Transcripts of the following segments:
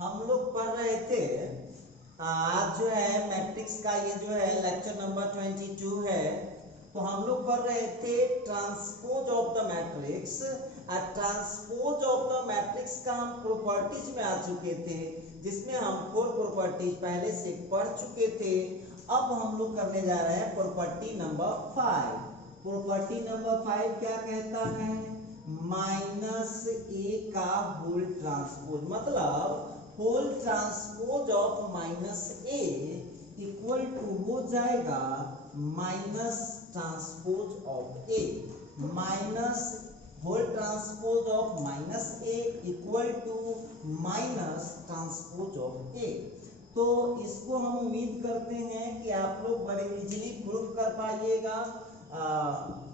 हम लोग पढ़ रहे थे आज जो है मैट्रिक्स का ये जो है लेक्चर नंबर 22 है। तो हम लोग पढ़ रहे थे transpose of the matrix. Transpose of the matrix का हम प्रॉपर्टीज में आ चुके थे, जिसमें हम 4 प्रॉपर्टीज पहले से पढ़ चुके थे। अब हम लोग करने जा रहे हैं प्रॉपर्टी नंबर 5। प्रॉपर्टी नंबर 5 क्या कहता है? माइनस ए का होल ट्रांसपोज, मतलब whole transpose of minus A equal to हो जाएगा minus transpose of A. Minus whole transpose of minus A equal to minus transpose of A. तो इसको हम उम्मीद करते हैं कि आप लोग बड़े इजीली प्रूफ कर पाइएगा।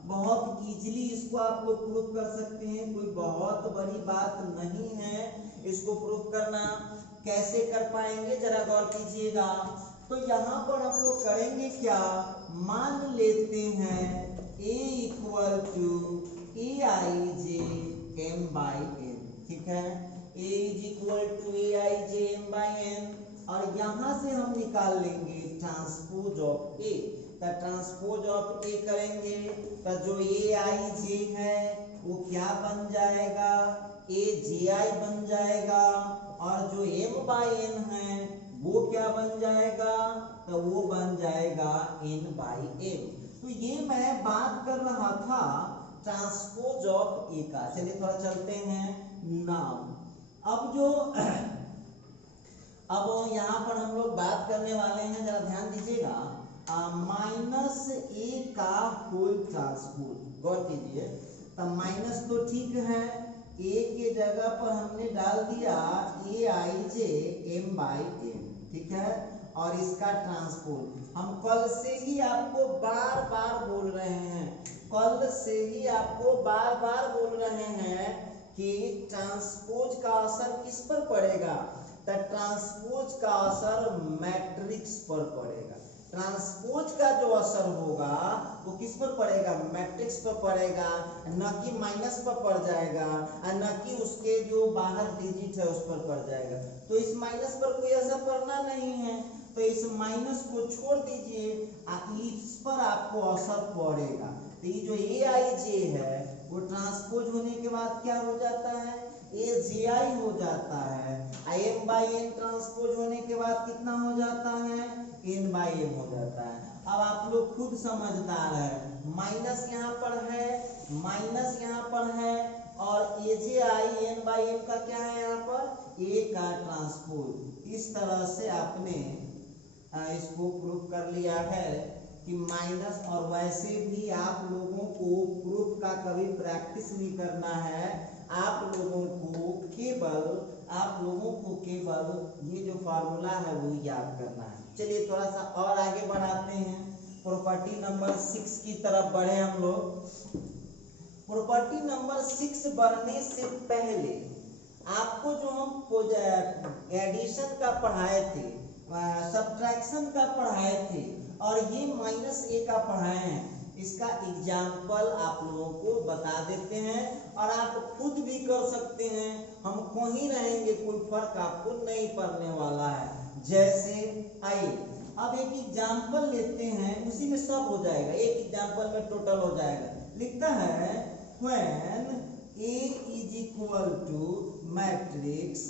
बहुत इजीली इसको आप लोग प्रूफ कर सकते हैं, कोई बहुत बड़ी बात नहीं है इसको प्रूफ करना। कैसे कर पाएंगे जरा गौर कीजिएगा। तो यहाँ पर हम लोग करेंगे क्या, मान लेते हैं a equal to A I J M by N. ठीक है, a is equal to A I J M by N, और यहाँ से हम निकाल लेंगे ट्रांसपोज ऑफ ए। तो ट्रांसपोज ऑफ ए करेंगे तो जो ए आई जे है वो क्या बन जाएगा, ए जे आई बन जाएगा, और जो एम बाई एन है वो क्या बन जाएगा, तो वो बन जाएगा एन बाई एम। तो ये मैं बात कर रहा था ट्रांसपोज ऑफ ए का। चलिए थोड़ा चलते हैं नाउ। अब यहाँ पर हम लोग बात करने वाले हैं, जरा ध्यान दीजिएगा, माइनस ए का होल ट्रांसपोज। गौर कीजिए, तो माइनस तो ठीक है, ए के जगह पर हमने डाल दिया ए I J M by M. ठीक है, और इसका ट्रांसपोज हम कल से ही आपको बार बार बोल रहे हैं, कल से ही आपको बार बार बोल रहे हैं कि ट्रांसपोज का असर किस पर पड़ेगा, तो ट्रांसपोज का असर मैट्रिक्स पर पड़ेगा। ट्रांसपोज का जो असर होगा वो किस पर पड़ेगा, मैट्रिक्स पर पड़ेगा, न कि माइनस पर पड़ जाएगा, न कि उसके जो बाहर डिजिट है उस पर पड़ जाएगा। तो इस माइनस पर कोई असर पड़ना नहीं है, तो इस माइनस को छोड़ दीजिए, इस पर आपको असर पड़ेगा। तो ये जो ए आई जे है वो ट्रांसपोज होने के बाद क्या हो जाता है, ए जे आई हो जाता है। एम बाई एन ट्रांसपोज होने के बाद कितना हो जाता है, एन बाई एम हो जाता है। अब आप लोग खुद समझदार है, माइनस यहाँ पर है, माइनस यहाँ पर है, और ए जे आई एन बाई एम का क्या है यहाँ पर, ए का ट्रांसपोज। इस तरह से आपने इसको प्रूफ कर लिया है कि माइनस। और वैसे भी आप लोगों को प्रूफ का कभी प्रैक्टिस नहीं करना है, आप लोगों को केवल ये जो फार्मूला है वो याद करना है। चलिए थोड़ा सा और आगे बढ़ाते हैं, प्रॉपर्टी नंबर 6 की तरफ बढ़े हम लोग। प्रॉपर्टी नंबर 6 बढ़ने से पहले आपको जो हम एडिशन का पढ़ाए थे, सब्ट्रैक्शन का पढ़ाए थे, और ये माइनस ए का पढ़ाए हैं, इसका एग्जाम्पल आप लोगों को बता देते हैं, और आप खुद भी कर सकते हैं। हम वहीं रहेंगे, कोई फर्क आपको नहीं पड़ने वाला है। जैसे आइए अब एक एग्जाम्पल लेते हैं, उसी में सब हो जाएगा, एक एग्जाम्पल में टोटल हो जाएगा। लिखता है when A is equal to matrix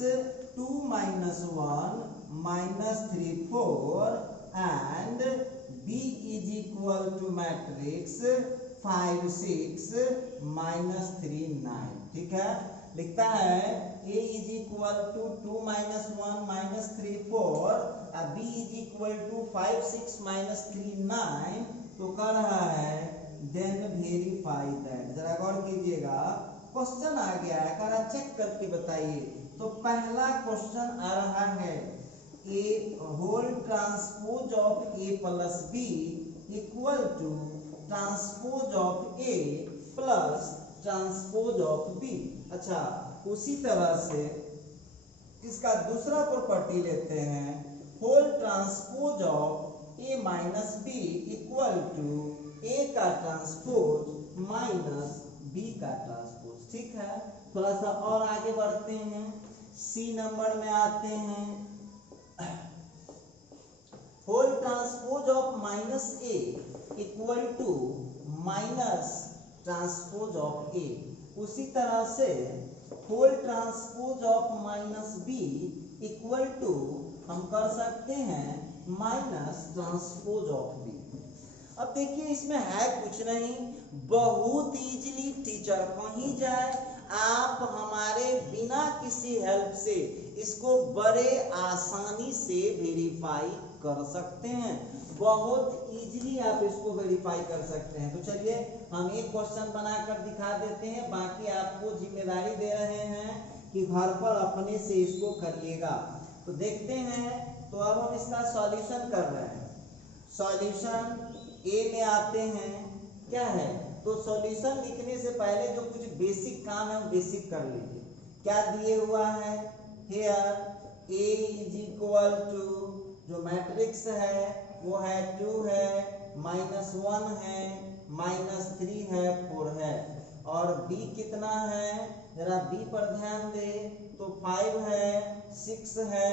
2 -1 -3 4 and B is equal to matrix 5 6 -3 9। ठीक है, लिखता है A is equal to 2 -1 -3 4 और B is equal to 5 6 -3 9। तो कर रहा है then verify that। जरा गौर कीजिएगा, क्वेश्चन आ गया है, करा चेक करके बताइए। तो पहला क्वेश्चन आ रहा है A whole transpose of A plus B equal to transpose of A plus transpose of B. अच्छा, उसी तरह से इसका दूसरा प्रॉपर्टी लेते हैं, whole transpose of A minus B equal to A का ट्रांसपोज माइनस बी का ट्रांसपोज। ठीक है, थोड़ा सा और आगे बढ़ते हैं। सी नंबर में आते हैं, whole transpose of minus A equal to minus transpose of A. उसी तरह से whole transpose of minus B equal to हम कर सकते हैं माइनस ट्रांसपोज ऑफ बी। अब देखिए इसमें है कुछ नहीं, बहुत इजीली टीचर कहीं जाए आप हमारे बिना किसी हेल्प से इसको बड़े आसानी से वेरीफाई कर सकते हैं, बहुत इजीली आप इसको वेरीफाई कर सकते हैं। तो चलिए हम एक क्वेश्चन बनाकर दिखा देते हैं, बाकी आपको जिम्मेदारी दे रहे हैं कि घर पर अपने से इसको करिएगा। तो देखते हैं, तो अब हम इसका सॉल्यूशन कर रहे हैं। सॉल्यूशन ए में आते हैं, क्या है, तो सॉल्यूशन लिखने से पहले जो कुछ बेसिक काम है वो बेसिक कर लीजिए। क्या दिए हुआ है, here A is equal to जो मैट्रिक्स है वो है 2 है, -1 है, -3 है, 4 है, और b कितना है, जरा b पर ध्यान दे, तो 5 है, 6 है,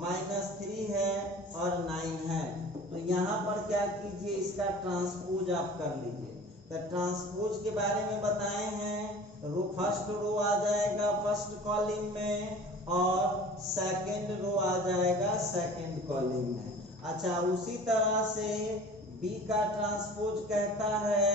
-3 है और 9 है। तो यहाँ पर क्या कीजिए, इसका ट्रांसपोज आप कर लीजिए। तो ट्रांसपोज के बारे में बताए हैं, रो फर्स्ट रो आ जाएगा फर्स्ट कॉलम में और सेकंड रो आ जाएगा सेकंड कॉलम में। अच्छा, उसी तरह से बी का ट्रांसपोज कहता है,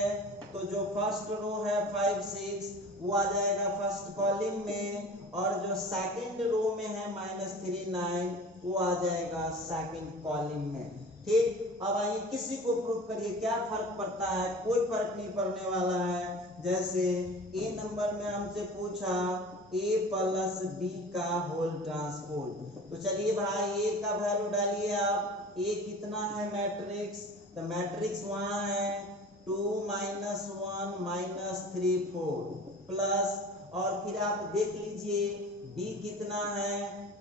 तो जो फर्स्ट रो है 5 6 वो आ जाएगा फर्स्ट कॉलम में, और जो सेकंड रो में है -3 9 वो आ जाएगा सेकंड कॉलम में। ठीक, अब आइए किसी को प्रूव करिए, क्या फर्क पड़ता है, कोई फर्क नहीं पड़ने वाला है। जैसे ए नंबर में हमसे पूछा ए प्लस बी का होल ट्रांसपोज, तो चलिए भाई ए का वैल्यू डालिए आप, ए कितना है मैट्रिक्स, तो मैट्रिक्स वहां है 2 -1 -3 4 प्लस, और फिर आप देख लीजिए बी कितना है,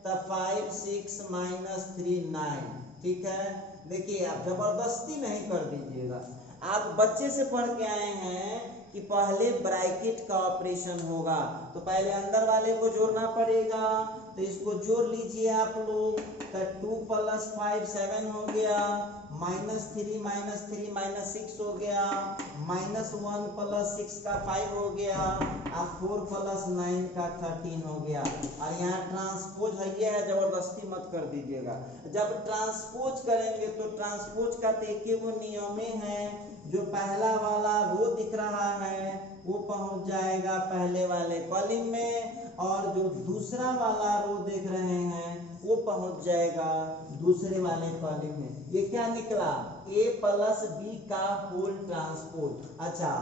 तो 5 6 -3 9। ठीक है, देखिए आप जबरदस्ती नहीं कर दीजिएगा, आप बच्चे से पढ़ के आए हैं कि पहले ब्रैकेट का ऑपरेशन होगा, तो पहले अंदर वाले को जोड़ना पड़ेगा, तो इसको जोड़ लीजिए आप लोग, तो 2 + 5 7 हो गया, -3 -6 हो गया, -1 + 6 का 5 हो गया, और 4 + 9 का 13 हो गया। और यहाँ ट्रांसपोज है जबरदस्ती मत कर दीजिएगा। जब ट्रांसपोज करेंगे तो ट्रांसपोज का देखिए वो नियम है, जो पहला वाला रो दिख रहा है वो पहुंच जाएगा पहले वाले कॉलम में, और जो दूसरा वाला रो देख रहे हैं वो पहुंच जाएगा दूसरे वाले कॉलम में। ये क्या निकला, a + b का होल ट्रांसपोज। अच्छा,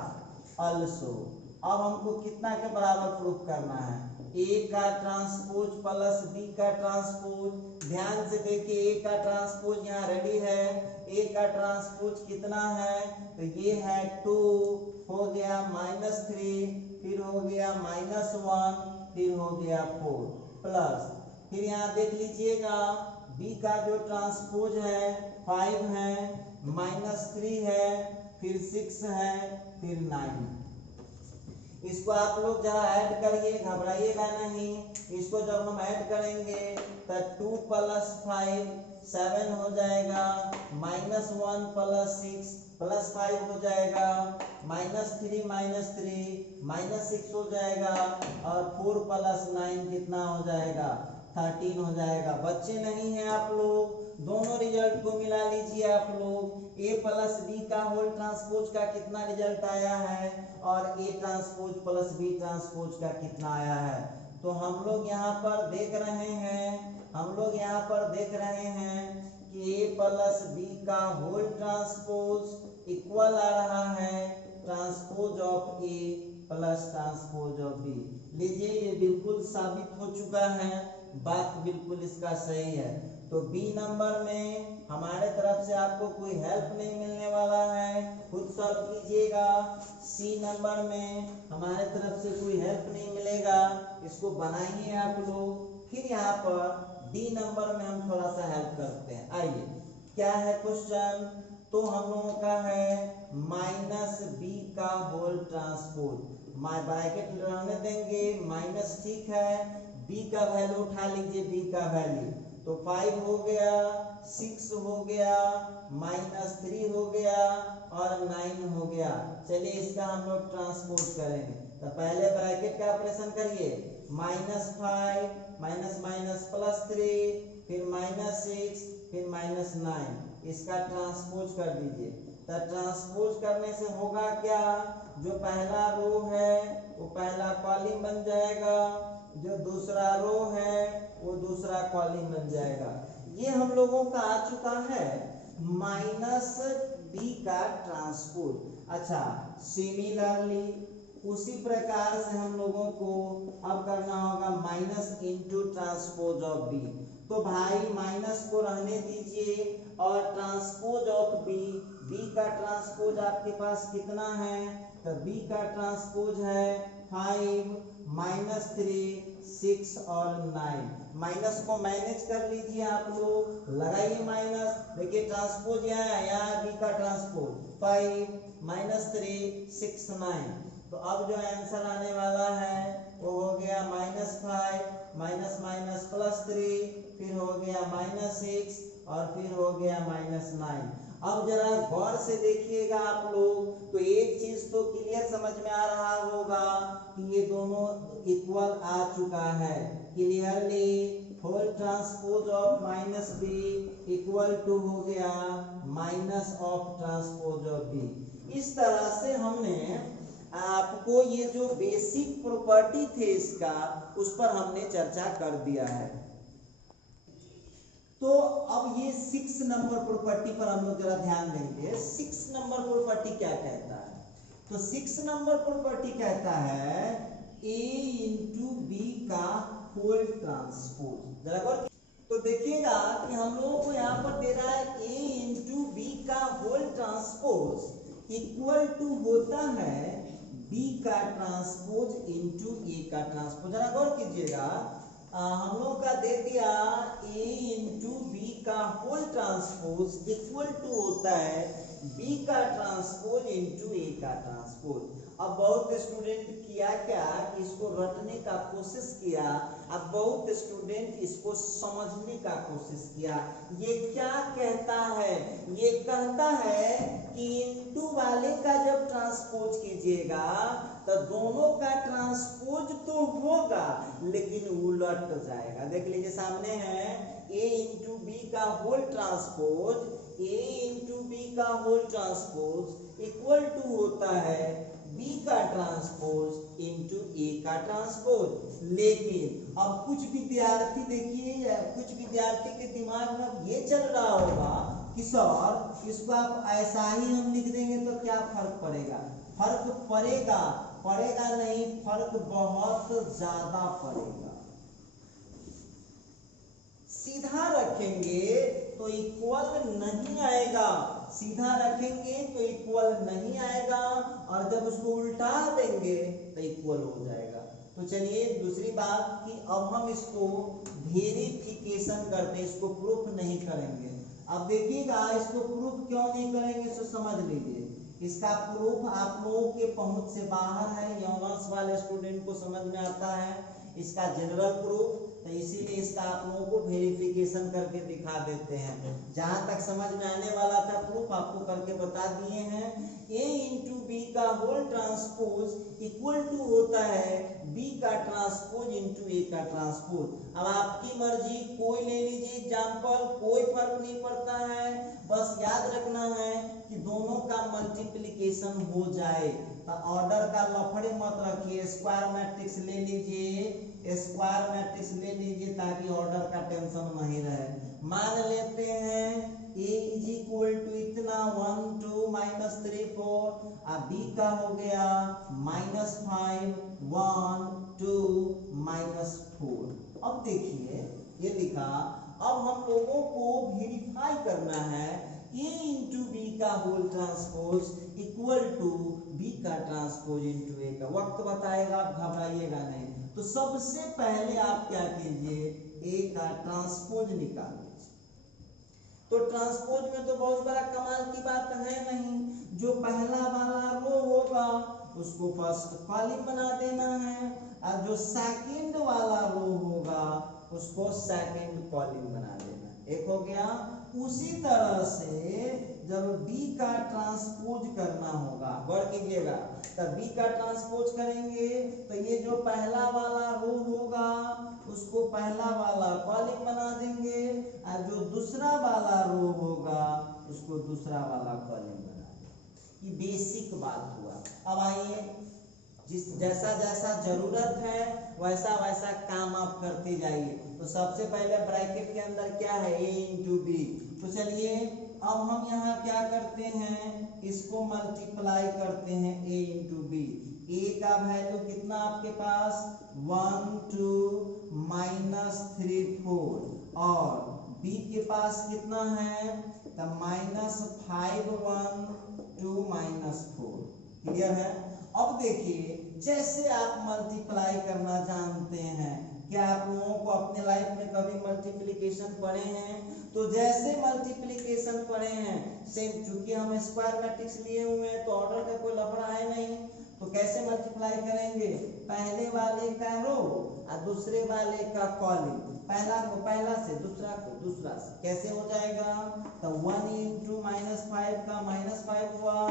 अल्सो अब हमको कितना के बराबर प्रूफ करना है, a का ट्रांसपोज प्लस b का ट्रांसपोज। ध्यान से देखिए a का ट्रांसपोज यहाँ रेडी है, a का ट्रांसपोज कितना है, तो ये है 2 हो गया -3, फिर हो गया -1, फिर हो गया 4 प्लस, फिर यहाँ देख लीजिएगा b का जो ट्रांसपोज है 5 है, -3 है, फिर 6 है, फिर 9। इसको आप लोग जरा ऐड करिए, घबराइएगा नहीं। इसको जब हम ऐड करेंगे तो 2 + 5 7 हो जाएगा, -1 + 6 +5 हो जाएगा, -3 -6 हो जाएगा, और 4 + 9 कितना हो जाएगा, 13 हो जाएगा। बच्चे नहीं हैं आप लोग, दोनों रिजल्ट को मिला लीजिए आप लोग, a + b का होल ट्रांसपोज का कितना रिजल्ट आया है और a ट्रांसपोज + b ट्रांसपोज का कितना आया है। तो हम लोग यहाँ पर देख रहे हैं कि a + b का होल ट्रांसपोज इक्वल आ रहा है transpose of a plus transpose of b। लीजिए ये बिल्कुल साबित हो चुका है, बात बिल्कुल इसका सही है। तो बी नंबर में हमारे तरफ से आपको कोई हेल्प नहीं मिलने वाला है, खुद सॉल्व कीजिएगा। सी नंबर में हमारे तरफ से कोई हेल्प नहीं मिलेगा, इसको बनाइए आप लोग। फिर यहाँ पर डी नंबर में हम थोड़ा सा हेल्प करते हैं। आइए क्या है क्वेश्चन, तो हम लोगों का है -b का होल ट्रांसपोज, ब्रैकेट रहने देंगे, माइनस ठीक है, बी का वैल्यू उठा लीजिए, बी का वैल्यू तो 5 हो गया, 6 हो गया, -3 हो गया और 9 हो गया। चलिए इसका हम लोग ट्रांसपोज करेंगे। तो पहले ब्रैकेट का ऑपरेशन करिए, -5 माइनस माइनस +3 फिर -6 फिर -9, इसका ट्रांसपोज कर दीजिए। तो ट्रांसपोज करने से होगा क्या, जो पहला रो है वो पहला कॉलम बन जाएगा, जो दूसरा रो है वो दूसरा कॉलम बन जाएगा। ये हम लोगों का आ चुका है -b का ट्रांसपोज। अच्छा, सिमिलरली उसी प्रकार से हम लोगों को अब करना होगा minus into transpose of B. तो भाई माइनस को रहने दीजिए और ट्रांसपोज ऑफ बी, बी का ट्रांसपोज आपके पास कितना है, तो बी का ट्रांसपोज है 5 -3 6 और 9। माइनस को मैनेज कर लीजिए आप लोग, लगाइए माइनस। देखिए ट्रांसपोज यहाँ बी का ट्रांसपोज 5 -3 6 9। तो अब जो आंसर आने वाला है वो हो गया -5 माइनस माइनस +3 फिर हो गया -6 और फिर हो गया -9। अब जरा गौर से देखिएगा आप लोग, तो एक चीज तो क्लियर समझ में आ रहा होगा कि ये दोनों इक्वल आ चुका है clearly. Whole transpose of -b equal to हो गया minus of transpose of b। इस तरह से हमने आपको ये जो बेसिक प्रॉपर्टी थे इसका, उस पर हमने चर्चा कर दिया है। तो अब ये 6 नंबर प्रॉपर्टी पर हम लोग जरा ध्यान देंगे। 6 नंबर प्रॉपर्टी क्या कहता है, तो 6 नंबर प्रॉपर्टी कहता है a इंटू बी का होल ट्रांसपोज। जरा गौर, तो देखिएगा कि हम लोगों को यहाँ पर दे रहा है a इंटू बी का होल ट्रांसपोज इक्वल टू होता है b का ट्रांसपोज इंटू a का ट्रांसपोज। जरा गौर कीजिएगा, हम लोग का दे दिया a इंटू बी का होल ट्रांसपोज इक्वल टू होता है b का ट्रांसपोज इंटू a का ट्रांसपोज। अब बहुत स्टूडेंट किया क्या कि इसको रटने का कोशिश किया, अब बहुत स्टूडेंट इसको समझने का कोशिश किया। ये क्या कहता है, ये कहता है कि इंटू वाले का जब ट्रांसपोज कीजिएगा तो दोनों का ट्रांसपोज तो होगा लेकिन उलट जाएगा। देख लीजिए सामने है a इंटू बी का whole transpose, a into B का होल ट्रांसपोज इक्वल टू होता है b का ट्रांसपोज इंटू a का ट्रांसपोज। लेकिन अब कुछ विद्यार्थी देखिए, कुछ विद्यार्थी के दिमाग में अब ये चल रहा होगा कि सर इसको आप ऐसा ही हम लिख देंगे तो क्या फर्क पड़ेगा। फर्क पड़ेगा, पड़ेगा नहीं, फर्क बहुत ज्यादा पड़ेगा। सीधा रखेंगे तो इक्वल नहीं आएगा, सीधा रखेंगे तो इक्वल नहीं आएगा और जब उसको उल्टा देंगे तो इक्वल हो जाएगा। तो चलिए दूसरी बात कि अब हम इसको वेरिफिकेशन करते हैं, इसको प्रूफ नहीं करेंगे। अब देखिएगा इसको प्रूफ क्यों नहीं करेंगे तो समझ लीजिए, इसका प्रूफ आप लोगों के पहुंच से बाहर है, ये ऑनर्स वाले स्टूडेंट को समझ में आता है इसका जनरल प्रूफ, तो इसीलिए इसका आप लोगों को वेरिफिकेशन करके दिखा देते हैं। जहां तक समझ में आने वाला था प्रूफ आपको करके बता दिए हैं। a इंटू बी का होल ट्रांसपोज इक्वल टू होता है b का ट्रांसपोज इंटू a का ट्रांसपोज। अब आपकी मर्जी, कोई ले लीजिए एग्जाम्पल, कोई फर्क नहीं पड़ता है, बस याद रखना है कि दोनों का मल्टीप्लिकेशन हो जाए। तो ऑर्डर का लफड़े मत रखिए, स्क्वायर मैट्रिक्स ले लीजिए, स्क्वायर मैट्रिक्स ले लीजिए ताकि ऑर्डर का टेंशन नहीं रहे। मान लेते हैं a इज इक्वल टू इतना 1 2 -3 4, अब b का हो गया -5 1 2 -4। अब देखिए ये लिखा, अब हम लोगों को वेरीफाई करना है a इंटू बी का whole transpose equal to b का ट्रांसपोज इंटू a का। वक्त बताएगा, आप घबराइएगा नहीं। तो सबसे पहले आप क्या कीजिए, a का ट्रांसपोज निकाल लीजिए। तो ट्रांसपोज में तो बहुत बड़ा कमाल की बात है नहीं, जो पहला वाला रो होगा उसको फर्स्ट कॉलम बना देना है और जो सेकंड वाला रो होगा उसको सेकंड कॉलम बना देना। एक हो गया। उसी तरह से जब बी का ट्रांसपोज करना होगा, गौर कीजिएगा, तब बी का ट्रांसपोज करेंगे तो ये जो पहला वाला रो होगा उसको पहला वाला कॉलम बना देंगे और जो दूसरा वाला रो होगा उसको दूसरा वाला कॉलम बना देंगे। ये बेसिक बात हुआ। अब आइए, जिस जैसा जैसा जरूरत है वैसा वैसा काम आप करते जाइए। तो सबसे पहले ब्रैकेट के अंदर क्या है, a इंटू बी। तो चलिए अब हम यहाँ क्या करते हैं, इसको मल्टीप्लाई करते हैं a इंटू बी। a का वैल्यू कितना आपके पास 1 2 -3 4 और b के पास कितना है तो -5 1 2 -4। क्लियर है। अब देखिए जैसे आप मल्टीप्लाई करना जानते हैं, क्या आप लोगों को अपने लाइफ में कभी मल्टीप्लिकेशन पढ़े हैं? तो जैसे मल्टीप्लिकेशन पढ़े हैं सेम, चूंकि हम स्क्वायर मैट्रिक्स लिए हुए हैं तो ऑर्डर का कोई लफड़ा है नहीं। तो कैसे मल्टीप्लाई करेंगे, पहले वाले का रो और दूसरे वाले का कॉलम, पहला को पहला से दूसरा को दूसरा से। कैसे हो जाएगा तो 1 इंटू -5 का -5 हुआ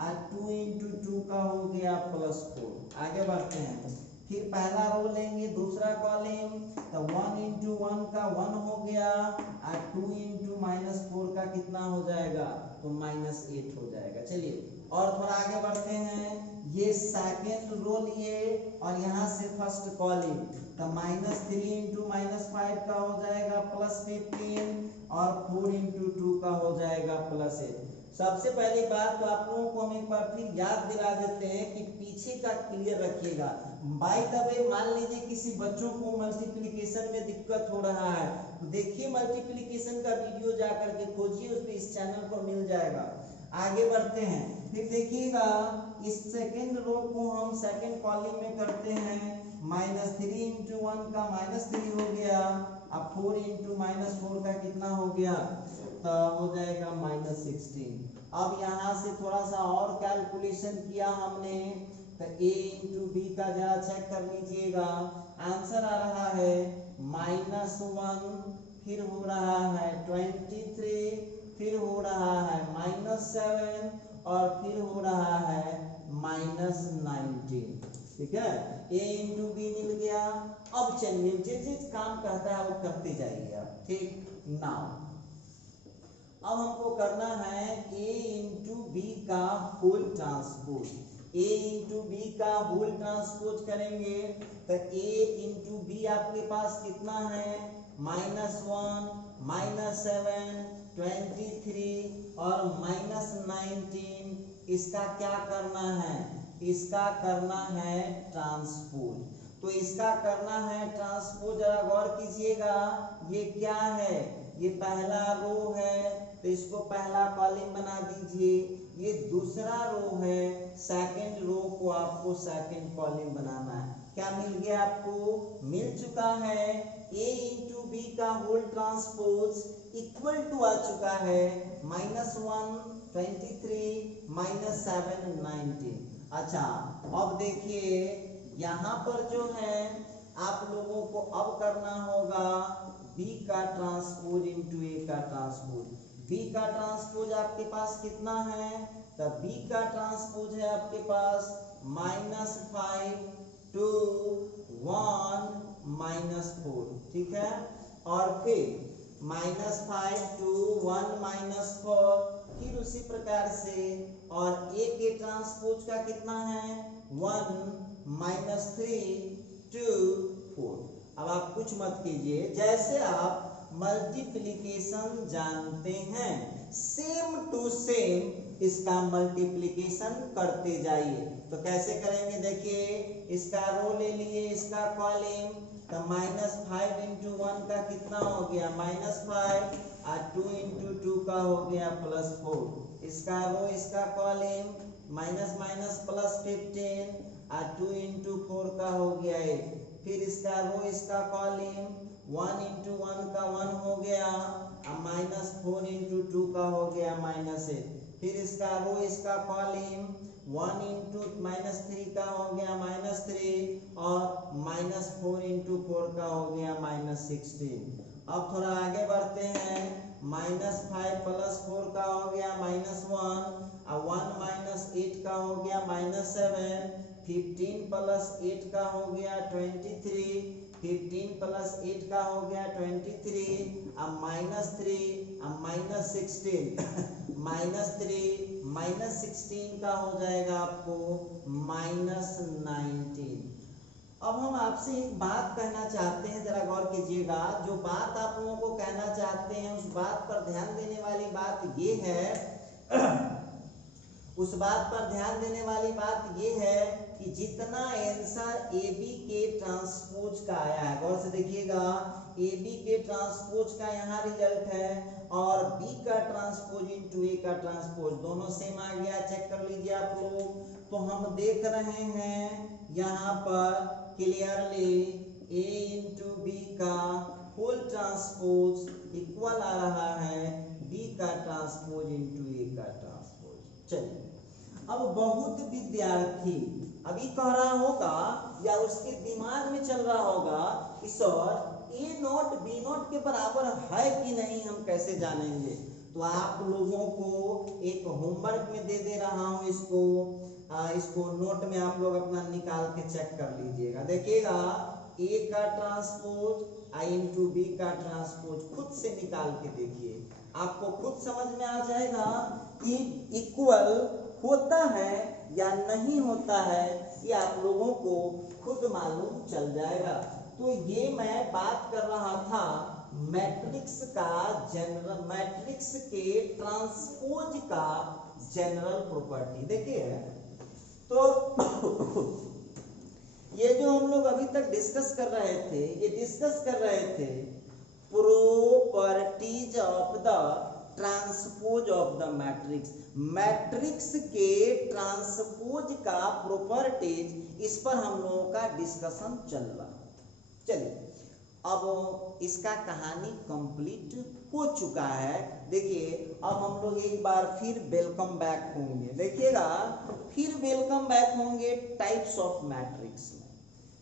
और 2 इंटू 2 का हो गया +4। आगे बढ़ते हैं, फिर पहला रो लेंगे दूसरा कॉलम तो 1 इंटू 1 का 1 हो गया और 2 इंटू -4 का कितना हो जाएगा तो -8 हो जाएगा। चलिए और थोड़ा आगे बढ़ते हैं, ये सेकेंड रो लिए और यहाँ से फर्स्ट कॉलम तो -3 इंटू -5 का हो जाएगा +15 और 4 इंटू 2 का हो जाएगा +8। सबसे पहली बात तो आप लोगों को हम एक बार फिर याद दिला देते हैं कि पीछे का क्लियर रखिएगा। बाय द वे मान लीजिए किसी बच्चों को मल्टीप्लिकेशन में दिक्कत हो रहा है तो देखिए मल्टीप्लिकेशन का वीडियो जा करके खोजिए, उस पे इस चैनल पर मिल जाएगा। आगे बढ़ते हैं, फिर देखिएगा इस सेकेंड रो को हम सेकेंड कॉलम में करते हैं, -3 इंटू 1 का -3 हो गया, अब 4 इंटू -4 का कितना हो गया तो हो जाएगा -16। अब यहाँ से थोड़ा सा और कैलकुलेशन किया हमने तो a इंटू बी का जरा चेक कर लीजिएगा, आंसर आ रहा है -1, फिर हो रहा है 23, फिर हो रहा है -7 और फिर हो रहा है -19। ठीक है, a इंटू बी मिल गया। अब चलिए जिस जिस काम कहता है वो करते जाइए आप। ठीक, नाउ अब हमको करना है a इंटू बी का whole transpose. a into B का होल ट्रांसपोज करेंगे तो a इंटू बी आपके पास कितना है -1 -7 23 और -19। इसका क्या करना है, इसका करना है ट्रांसपोज। तो इसका करना है ट्रांसपोज, जरा गौर कीजिएगा, ये क्या है, ये पहला रो है तो इसको पहला कॉलम बना दीजिए, ये दूसरा रो है, सेकंड रो को आपको सेकंड कॉलम बनाना है। क्या मिल गया आपको, मिल चुका है a इंटू बी का होल ट्रांसपोज इक्वल टू आ चुका है -1 23 -7 19। अच्छा अब देखिए यहाँ पर जो है आप लोगों को अब करना होगा b का ट्रांसपोज इंटू a का ट्रांसपोज। b का ट्रांसपोज आपके पास कितना है तो b का ट्रांसपोज है आपके पास -5 2 1 -4। ठीक है, और फिर -5 2 1 -4, फिर उसी प्रकार से, और a के ट्रांसपोज का कितना है 1 -3 2 4। अब आप कुछ मत कीजिए, जैसे आप मल्टीप्लिकेशन जानते हैं सेम टू सेम इसका मल्टीप्लिकेशन करते जाइए। तो कैसे करेंगे, देखिए इसका रो ले लिए, इसका कॉलम तो -5 इंटू 1 का कितना हो गया -5 और 2 इंटू 2 का हो गया +4। इसका रो इसका कॉलम -+15 और 2 इंटू 4 का हो गया 8। फिर इसका रो इसका कॉलम 1 इंटू 1 का 1 हो गया और -4 इंटू 2 का हो गया -8। फिर इसका रो इसका कॉलम 1 इंटू -3 का हो गया -3 और -4 इंटू 4 का हो गया -16। अब थोड़ा आगे बढ़ते हैं, -5 प्लस 4 का हो गया -1 और 1 -8 का हो गया -7। 15 प्लस 8 का हो गया 23। 15 प्लस 8 का हो गया 23। अब -3 अब -16 -3 -16 का हो जाएगा आपको -19। अब हम आपसे एक बात कहना चाहते हैं, जरा गौर कीजिएगा। जो बात आप लोगों को कहना चाहते हैं उस बात पर ध्यान देने वाली बात ये है उस बात पर ध्यान देने वाली बात ये है कि जितना आंसर ए बी के ट्रांसपोज का आया है, गौर से देखिएगा, ए बी के ट्रांसपोज का यहाँ रिजल्ट है और बी का ट्रांसपोज इंटू ए का ट्रांसपोज दोनों सेम आ गया। चेक कर लीजिए आप लोग। तो हम देख रहे हैं यहाँ पर क्लियरली ए इंटू बी का होल ट्रांसपोज इक्वल आ रहा है बी का ट्रांसपोज इंटू ए का ट्रांसपोज। चलिए, अब बहुत विद्यार्थी अभी कह रहा होगा या उसके दिमाग में चल रहा होगा कि sir A not be not के बराबर है कि नहीं, हम कैसे जानेंगे। तो आप लोगों को एक होमवर्क में दे रहा हूं, इसको नोट में आप लोग अपना निकाल के चेक कर लीजिएगा। देखिएगा ए का ट्रांसपोज आई इंटू बी का ट्रांसपोज खुद से निकाल के देखिए, आपको खुद समझ में आ जाएगा कि इक्वल होता है या नहीं होता है, ये आप लोगों को खुद मालूम चल जाएगा। तो ये मैं बात कर रहा था मैट्रिक्स का जनरल, मैट्रिक्स के ट्रांसपोज का जनरल प्रॉपर्टी। देखिए, तो ये जो हम लोग अभी तक डिस्कस कर रहे थे, ये डिस्कस कर रहे थे properties of the transpose of the matrix. Matrix के ट्रांसपोज का प्रॉपर्टीज, इस पर हम लोगों का डिस्कशन चल रहा। चलिए, अब इसका कहानी कंप्लीट हो चुका है। देखिए, अब हम लोग एक बार फिर वेलकम बैक होंगे। देखिएगा, फिर वेलकम बैक होंगे टाइप्स ऑफ मैट्रिक्स में।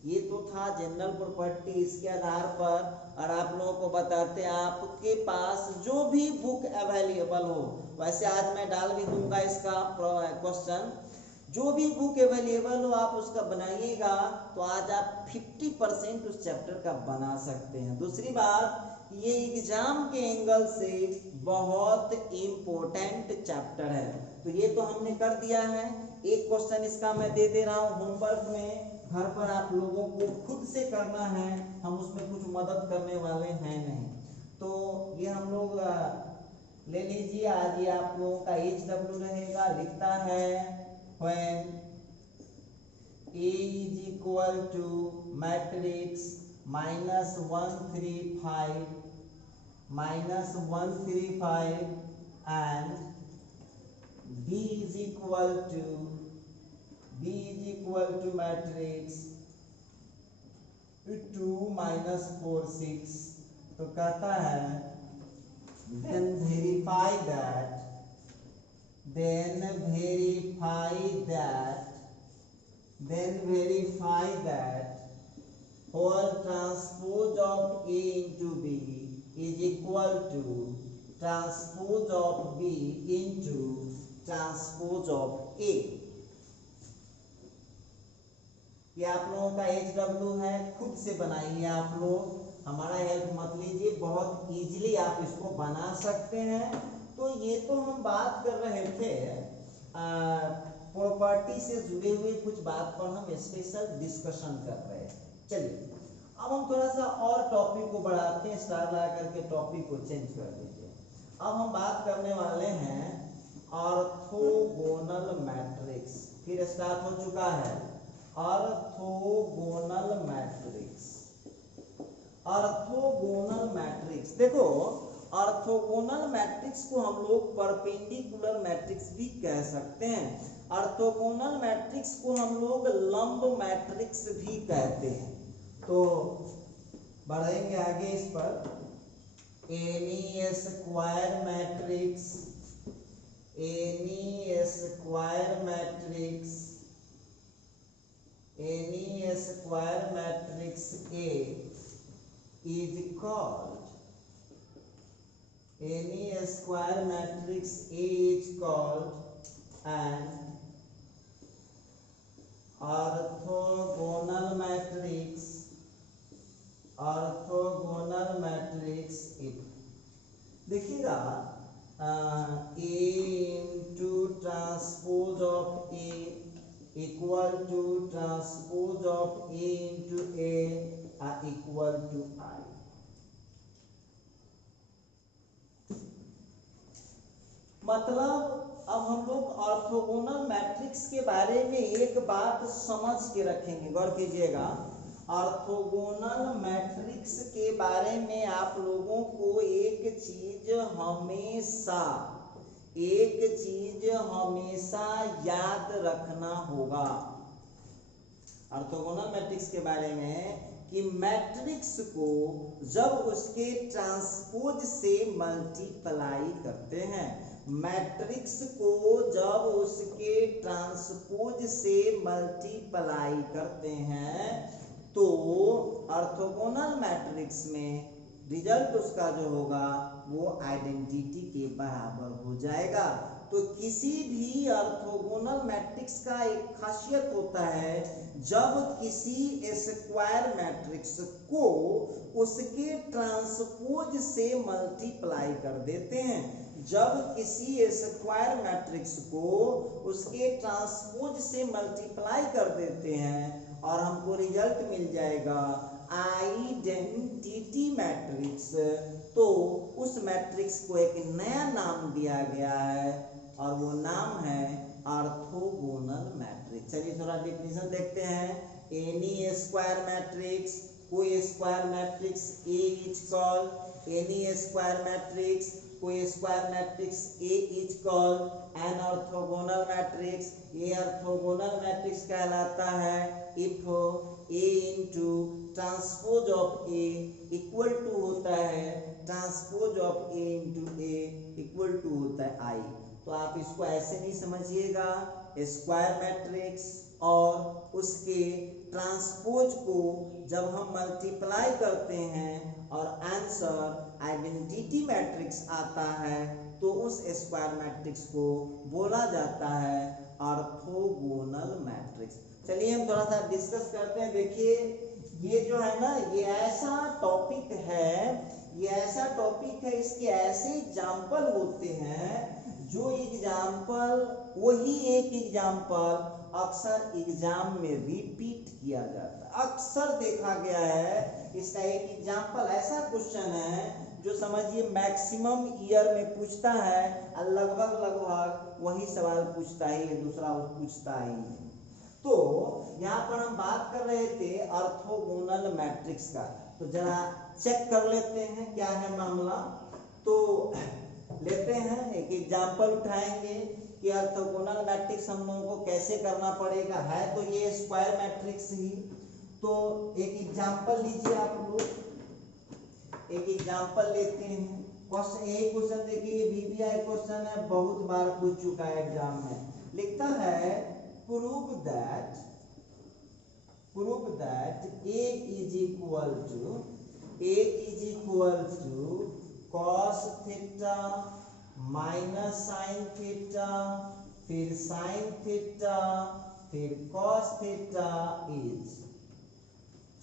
ये तो था जनरल प्रॉपर्टी, इसके आधार पर और आप लोगों को बताते हैं आपके पास जो भी बुक अवेलेबल हो, वैसे आज मैं डाल भी दूंगा इसका क्वेश्चन, जो भी बुक अवेलेबल हो आप उसका बनाइएगा, तो आज आप 50% उस चैप्टर का बना सकते हैं। दूसरी बात, ये एग्जाम के एंगल से बहुत इम्पोर्टेंट चैप्टर है, तो ये तो हमने कर दिया है। एक क्वेश्चन इसका मैं दे रहा हूँ होमवर्क में, घर पर आप लोगों को खुद से करना है, हम उसमें कुछ मदद करने वाले हैं नहीं। तो ये हम लोग ले लीजिए, आज ये आप लोगों का HW रहेगा। लिखता है when A is equal to matrix -1 3 5 and B is equal to matrix 2 -4 6, तो कहता है then verify that whole transpose of A into B is equal to transpose of B into transpose of A। ये आप लोगों का HW है, खुद से बनाइए आप लोग, हमारा हेल्प मत लीजिए, बहुत इजीली आप इसको बना सकते हैं। तो ये तो हम बात कर रहे थे प्रॉपर्टी से जुड़े हुए कुछ बात पर हम स्पेशल डिस्कशन कर रहे हैं। चलिए, अब हम थोड़ा सा और टॉपिक को बढ़ाते हैं, स्टार लगा करके टॉपिक को चेंज कर दीजिए। अब हम बात करने वाले हैं ऑर्थोगोनल मैट्रिक्स। फिर स्टार्ट हो चुका है ऑर्थोगोनल मैट्रिक्स। ऑर्थोगोनल मैट्रिक्स, देखो ऑर्थोगोनल मैट्रिक्स को हम लोग परपेंडिकुलर मैट्रिक्स भी कह सकते हैं। ऑर्थोगोनल मैट्रिक्स को हम लोग लंब मैट्रिक्स भी कहते हैं। तो बढ़ेंगे आगे इस पर। Any square matrix any square matrix A is called any square matrix A is called an orthogonal matrix if देखिएगा A into transpose of A equal to transpose of A into A are equal to I. मतलब अब हम लोग orthogonal matrix के बारे में एक बात समझ के रखेंगे, गौर कीजिएगा। ऑर्थोगोनल मैट्रिक्स के बारे में आप लोगों को एक चीज हमेशा याद रखना होगा ऑर्थोगोनल मैट्रिक्स के बारे में कि मैट्रिक्स को जब उसके ट्रांसपोज से मल्टीप्लाई करते हैं, मैट्रिक्स को जब उसके ट्रांसपोज से मल्टीप्लाई करते हैं तो ऑर्थोगोनल मैट्रिक्स में रिजल्ट उसका जो होगा वो आइडेंटिटी के बराबर हो जाएगा। तो किसी भी ऑर्थोगोनल मैट्रिक्स का एक खासियत होता है, जब किसी स्क्वायर मैट्रिक्स को उसके ट्रांसपोज से मल्टीप्लाई कर देते हैं, जब किसी स्क्वायर मैट्रिक्स को उसके ट्रांसपोज से मल्टीप्लाई कर देते हैं और हमको रिजल्ट मिल जाएगा आइडेंटिटी मैट्रिक्स, तो उस मैट्रिक्स को एक नया नाम दिया गया है और वो नाम है ऑर्थोगोनल मैट्रिक्स। चलिए थोड़ा डेफिनेशन देखते हैं। एनी स्क्वायर मैट्रिक्स, कोई square matrix A is called any square matrix, कोई square matrix A is called an orthogonal matrix. ये ऑर्थोगोनल मैट्रिक्स कहलाता है if A into transpose of A equal to होता है transpose of A into A equal to होता है आई। तो आप इसको ऐसे नहीं समझिएगा, स्क्वायर मैट्रिक्स और उसके ट्रांसपोज को जब हम मल्टीप्लाई करते हैं और आंसर आइडेंटिटी मैट्रिक्स आता है तो उस स्क्वायर मैट्रिक्स को बोला जाता है ऑर्थोगोनल मैट्रिक्स। चलिए हम थोड़ा सा डिस्कस करते हैं। देखिए ये जो है ना, ये ऐसा टॉपिक है, इसके ऐसे एग्जाम्पल होते हैं जो एग्जाम्पल वही एक एग्जाम्पल अक्सर एग्जाम में रिपीट किया जाता है। अक्सर देखा गया है इसका एक एग्जाम्पल ऐसा क्वेश्चन है जो समझिए मैक्सिमम ईयर में पूछता है और लगभग वही सवाल पूछता ही है, दूसरा पूछता ही है। तो यहाँ पर हम बात कर रहे थे ऑर्थोगोनल मैट्रिक्स का, तो जरा चेक कर लेते हैं क्या है मामला। तो लेते हैं एक एग्जाम्पल उठाएंगे कि ऑर्थोगोनल मैट्रिक्स हम लोगों को कैसे करना पड़ेगा। है तो ये स्क्वायर मैट्रिक्स ही। तो एक एग्जाम्पल लीजिए आप लोग, एक एग्जाम्पल लेते हैं। क्वेश्चन यही क्वेश्चन देखिए, बीबीआई क्वेश्चन है, बहुत बार पूछ चुका है एग्जाम में। लिखता है prove that a is equal to cos theta minus sin theta, फिर sin theta, फिर cos theta is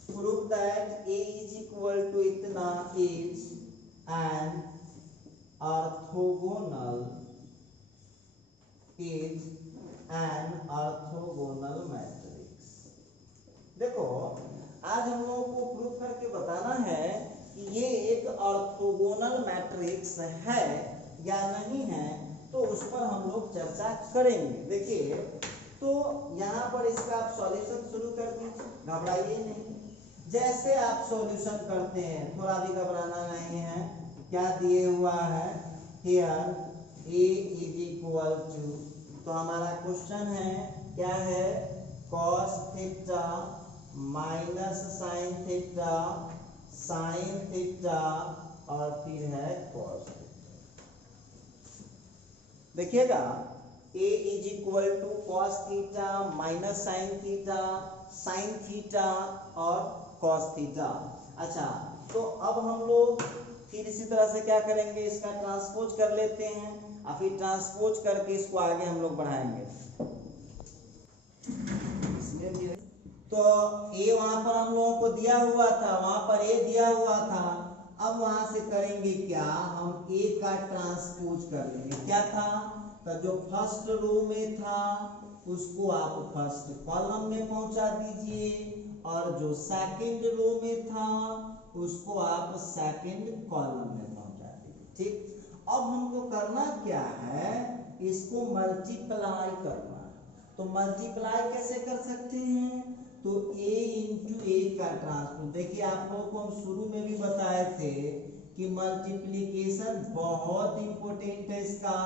prove that a is equal to इतना is an orthogonal मैट्रिक्स। देखो आज हम लोगों को प्रूफ करके बताना है कि ये एक ऑर्थोगोनल मैट्रिक्स है या नहीं है, तो उस पर हम लोग चर्चा करेंगे। देखिए तो यहाँ पर इसका आप सॉल्यूशन शुरू कर दीजिए, घबराइए नहीं। जैसे आप सॉल्यूशन करते हैं, थोड़ा भी घबराना नहीं है। क्या दिए हुआ है here a is equal to, तो हमारा क्वेश्चन है क्या है cos theta minus sine theta, sine theta और फिर है cos। देखिएगा a is equal to cos theta minus sine theta और कॉस थीटा। अच्छा, तो अब हम लोग फिर इसी तरह से क्या करेंगे, इसका ट्रांसपोज कर लेते हैं और फिर ट्रांसपोज करके इसको आगे हम लोग बढ़ाएंगे। इसमें भी तो a वहां पर हम लोगों को दिया हुआ था, वहां पर a दिया हुआ था। अब वहां से करेंगे क्या, हम a का ट्रांसपोज कर लेंगे। क्या था, तो जो फर्स्ट रो में था उसको आप फर्स्ट कॉलम में पहुंचा दीजिए और जो सेकंड रो में था उसको आप सेकंड कॉलम में पहुंचा दीजिए। ठीक, अब हमको करना क्या है, इसको मल्टीप्लाई करना है। तो मल्टीप्लाई कैसे कर सकते हैं, तो a इंटू ए का ट्रांसपोज। देखिए आप लोगों को हम शुरू में भी बताए थे कि मल्टीप्लिकेशन बहुत इंपॉर्टेंट है इसका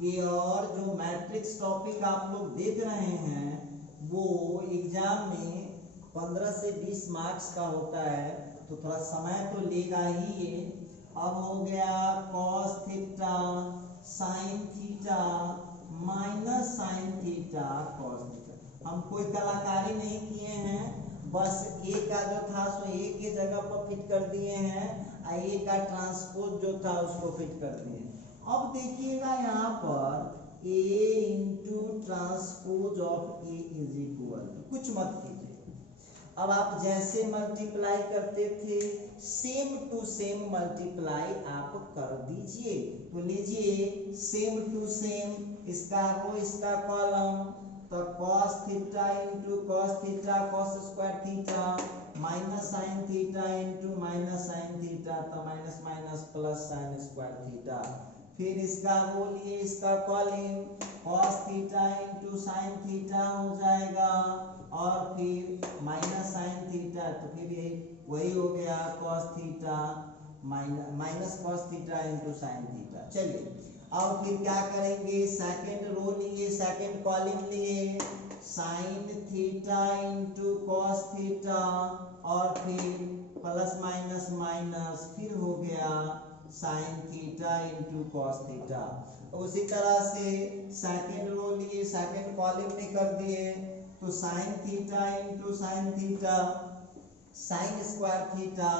ये, और जो मैट्रिक्स टॉपिक आप लोग देख रहे हैं वो एग्जाम में 15 से 20 मार्क्स का होता है, तो थोड़ा समय तो लेगा ही ये। अब हो गया cos theta sin theta minus sin theta cos theta. हम कोई कलाकारी नहीं किए हैं, बस a का जो था सो a के जगह पर फिट कर दिए हैं, a का ट्रांसपोज जो था उसको फिट कर दिए। अब देखिएगा यहाँ पर a into transpose of a is equal, कुछ मत कीजिए। अब आप जैसे मल्टीप्लाई करते थे सेम टू सेम मल्टीप्लाई आप कर दीजिए। तो लीजिए सेम टू सेम, इसका रो इसका कॉलम, तो cos theta into cos theta cos square theta minus sine theta into minus sine theta, तो minus minus plus sine square theta. फिर इसका रो लिए इसका column cos theta into sine theta हो जाएगा और फिर माइनस साइन थीटा, तो फिर ये वही हो गया cos theta minus cos theta into sine theta. चलिए अब फिर क्या करेंगे, सेकंड रो लिए सेकंड कॉलम लिए sign theta into cos theta और फिर प्लस माइनस माइनस, फिर हो गया sign theta into cos theta. उसी तरह से सेकंड रो लिए सेकंड कॉलम में कर दिए, तो sign theta into sine theta sign square theta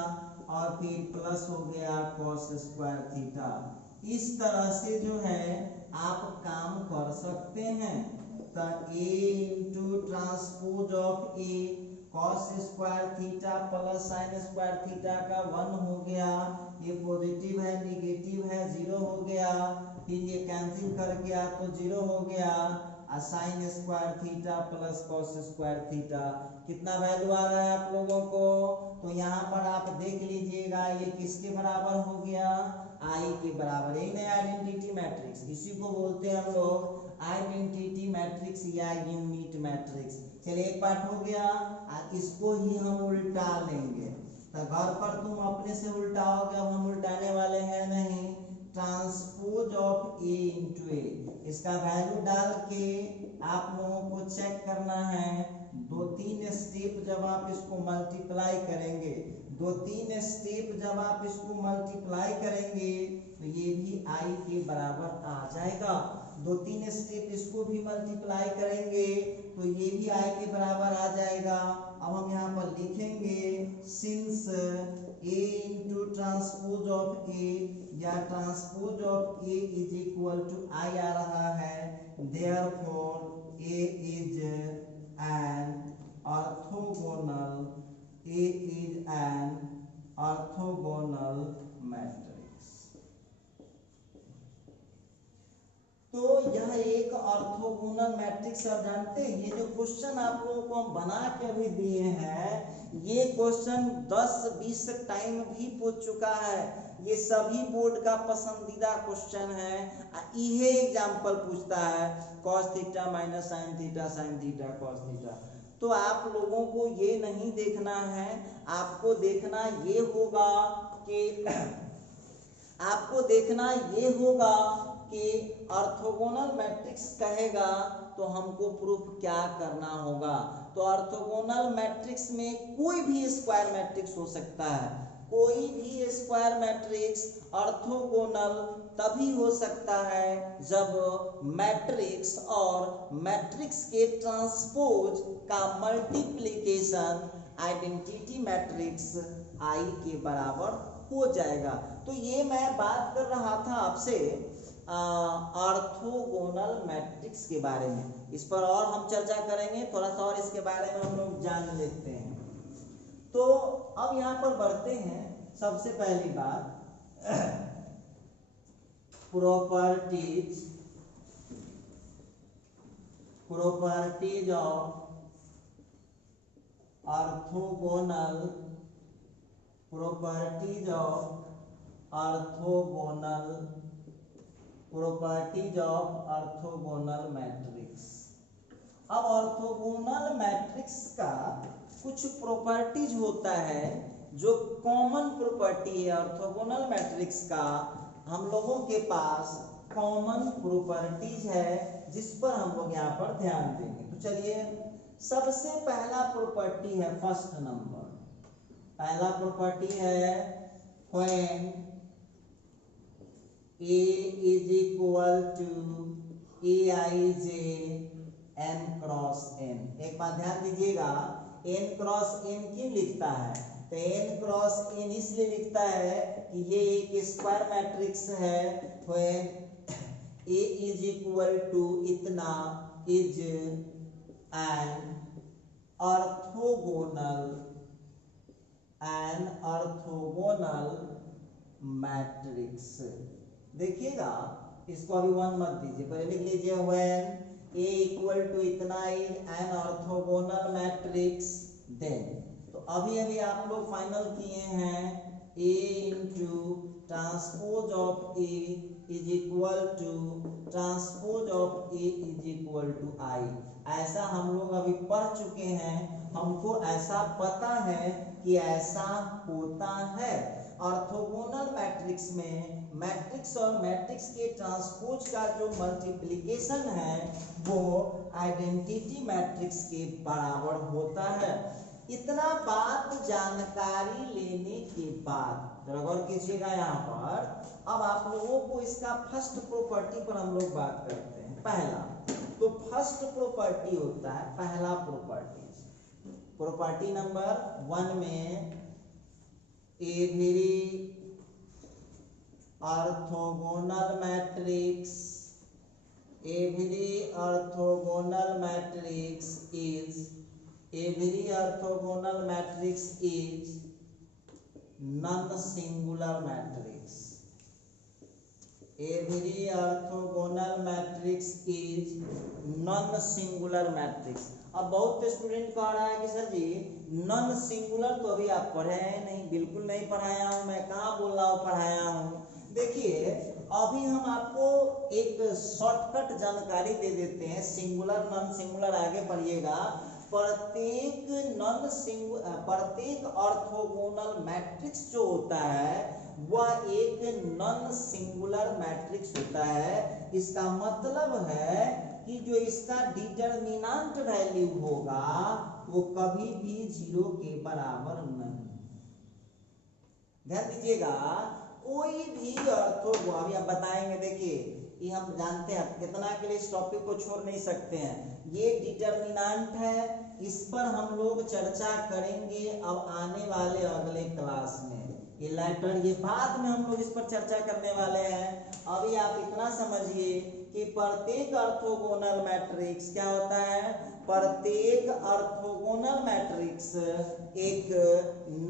और फिर प्लस हो गया cos स्क्वायर थीटा। इस तरह से जो है आप काम कर सकते हैं। तो a into transpose of a cos square theta plus sine square theta का 1 हो गया, ये पॉजिटिव है निगेटिव है 0 हो गया, फिर ये कैंसिल कर गया तो 0 हो गया, sine square theta plus cos square theta कितना वैल्यू आ रहा है आप लोगों को। तो यहाँ पर आप देख लीजिएगा ये किसके बराबर हो गया, आई के बराबर। यही नहीं आइडेंटिटी मैट्रिक्स, इसी को बोलते हैं हम लोग आइडेंटिटी मैट्रिक्स या यूनिट मैट्रिक्स। चलिए एक पार्ट हो गया, इसको ही हम उल्टा लेंगे। तो घर पर तुम अपने से उल्टाओगे, अब हम उल्टाने वाले हैं नहीं। ट्रांसपोज ऑफ ए इंटू ए, इसका वैल्यू डाल के आप लोगों को चेक करना है। 2-3 स्टेप जब आप इसको मल्टीप्लाई करेंगे, 2-3 स्टेप जब आप इसको मल्टीप्लाई करेंगे तो ये भी आई के बराबर आ जाएगा। 2-3 स्टेप इसको भी मल्टीप्लाई करेंगे तो ये भी आई के बराबर आ जाएगा। अब हम यहाँ पर लिखेंगे since a into transpose of a या transpose of a is equal to I आ रहा है, therefore a is an orthogonal, a is an orthogonal matrix. तो यह एक ऑर्थोगोनल मैट्रिक्स। आप जानते हैं ये जो क्वेश्चन आप लोगों को हम बना के अभी दिए हैं, ये क्वेश्चन 10-20 टाइम भी पूछ चुका है। ये सभी बोर्ड का पसंदीदा क्वेश्चन है। ये एग्जाम्पल पूछता है cos theta minus sine theta cos theta. तो आप लोगों को ये नहीं देखना है, आपको देखना ये होगा कि आपको देखना ये होगा कि ऑर्थोगोनल मैट्रिक्स कहेगा तो हमको प्रूफ क्या करना होगा। तो ऑर्थोगोनल मैट्रिक्स में कोई भी स्क्वायर मैट्रिक्स हो सकता है, कोई भी स्क्वायर मैट्रिक्स ऑर्थोगोनल तभी हो सकता है जब मैट्रिक्स और मैट्रिक्स के ट्रांसपोज का मल्टीप्लिकेशन आइडेंटिटी मैट्रिक्स आई के बराबर हो जाएगा। तो ये मैं बात कर रहा था आपसे ऑर्थोगोनल मैट्रिक्स के बारे में। इस पर और हम चर्चा करेंगे, थोड़ा सा और इसके बारे में हम लोग जान लेते हैं। तो अब यहाँ पर बढ़ते हैं। सबसे पहली बात प्रॉपर्टीज ऑफ ऑर्थोगोनल मैट्रिक्स। अब ऑर्थोगोनल मैट्रिक्स का कुछ प्रॉपर्टीज होता है जो कॉमन प्रॉपर्टी है। ऑर्थोगोनल मैट्रिक्स का हम लोगों के पास कॉमन प्रॉपर्टीज है जिस पर हम लोग यहाँ पर ध्यान देंगे। तो चलिए, सबसे पहला प्रॉपर्टी है फर्स्ट नंबर। पहला प्रॉपर्टी है when A is equal to Aij n cross n। एक बात ध्यान दीजिएगा, n क्रॉस n क्यों लिखता है? तो n क्रॉस n इसलिए लिखता है कि ये एक स्क्वायर मैट्रिक्स है। when A is equal to इतना is an ऑर्थोगोनल मैट्रिक्स। देखिएगा, इसको अभी वन मत दीजिए, पहले लिख लीजिए when A इक्वल टू इतना is an orthogonal matrix then. तो अभी अभी आप लोग फाइनल किए हैं A into transpose of A is equal to transpose of A is equal to I। ऐसा हम लोग अभी पढ़ चुके हैं, हमको ऐसा पता है कि ऐसा होता है। ऑर्थोगोनल मैट्रिक्स में मैट्रिक्स और मैट्रिक्स के ट्रांसपोज का जो मल्टीप्लिकेशन है वो आइडेंटिटी मैट्रिक्स के बराबर होता है। इतना बात जानकारी लेने के बाद जरा गौर कीजिएगा यहाँ पर। अब आप लोगों को इसका फर्स्ट प्रॉपर्टी पर हम लोग बात करते हैं। पहला तो फर्स्ट प्रॉपर्टी होता है, पहला प्रॉपर्टी नंबर 1 में every orthogonal matrix is non singular matrix. Every orthogonal matrix is non singular matrix. अब बहुत स्टूडेंट कह रहा है कि सर जी नॉन सिंगुलर तो अभी आप पढ़े हैं नहीं। बिल्कुल नहीं पढ़ाया हूं, मैं कहाँ बोल रहा हूँ पढ़ाया हूँ। देखिए, अभी हम आपको एक शॉर्टकट जानकारी दे देते हैं। सिंगुलर नॉन सिंगुलर आगे पढ़िएगा। प्रत्येक ऑर्थोगोनल मैट्रिक्स जो होता है वह एक नॉन सिंगुलर मैट्रिक्स होता है। इसका मतलब है कि जो इसका डिटरमिनेंट वैल्यू होगा वो कभी भी 0 के बराबर नहीं। ध्यान दीजिएगा, कोई भी ऑर्थोगोनल, अभी आप बताएंगे, देखिए ये हम जानते हैं, कितना के लिए इस टॉपिक को छोड़ नहीं सकते हैं। ये डिटरमिनेंट है, इस पर हम लोग चर्चा करेंगे अब आने वाले अगले क्लास में। ये लेटर, ये बाद में हम लोग इस पर चर्चा करने वाले हैं। अभी आप इतना समझिए कि प्रत्येक ऑर्थोगोनल मैट्रिक्स क्या होता है? प्रत्येक ऑर्थोगोनल मैट्रिक्स एक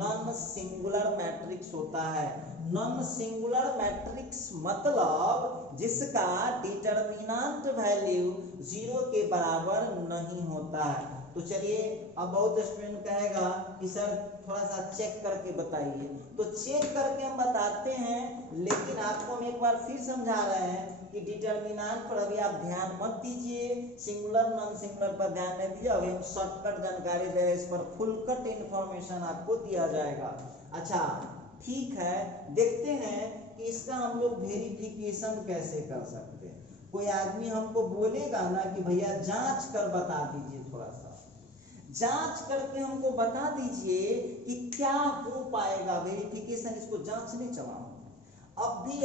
नॉन सिंगुलर मैट्रिक्स होता है। नॉन सिंगुलर मैट्रिक्स मतलब जिसका डिटरमिनेंट वैल्यू 0 के बराबर नहीं होता है। तो चलिए, अब बहुत स्टूडेंट कहेगा कि सर थोड़ा सा चेक करके बताइए। तो चेक करके हम बताते हैं, लेकिन आपको हम एक बार फिर समझा रहे हैं कि डिटरमिनेंट पर अभी आप ध्यान मत दीजिए, सिंगुलर नॉन सिंगुलर पर ध्यान नहीं दीजिए। अभी हम शॉर्टकट जानकारी दे रहे हैं, इस पर फुल कट इंफॉर्मेशन आपको दिया जाएगा। अच्छा ठीक है, देखते हैं कि इसका हम लोग वेरिफिकेशन कैसे कर सकते हैं। कोई आदमी हमको बोलेगा ना कि भैया जांच कर बता दीजिए, थोड़ा सा जांच करके हमको बता दीजिए कि क्या हो पाएगा। वेरिफिकेशन, इसको जांचने चला हूं। अभी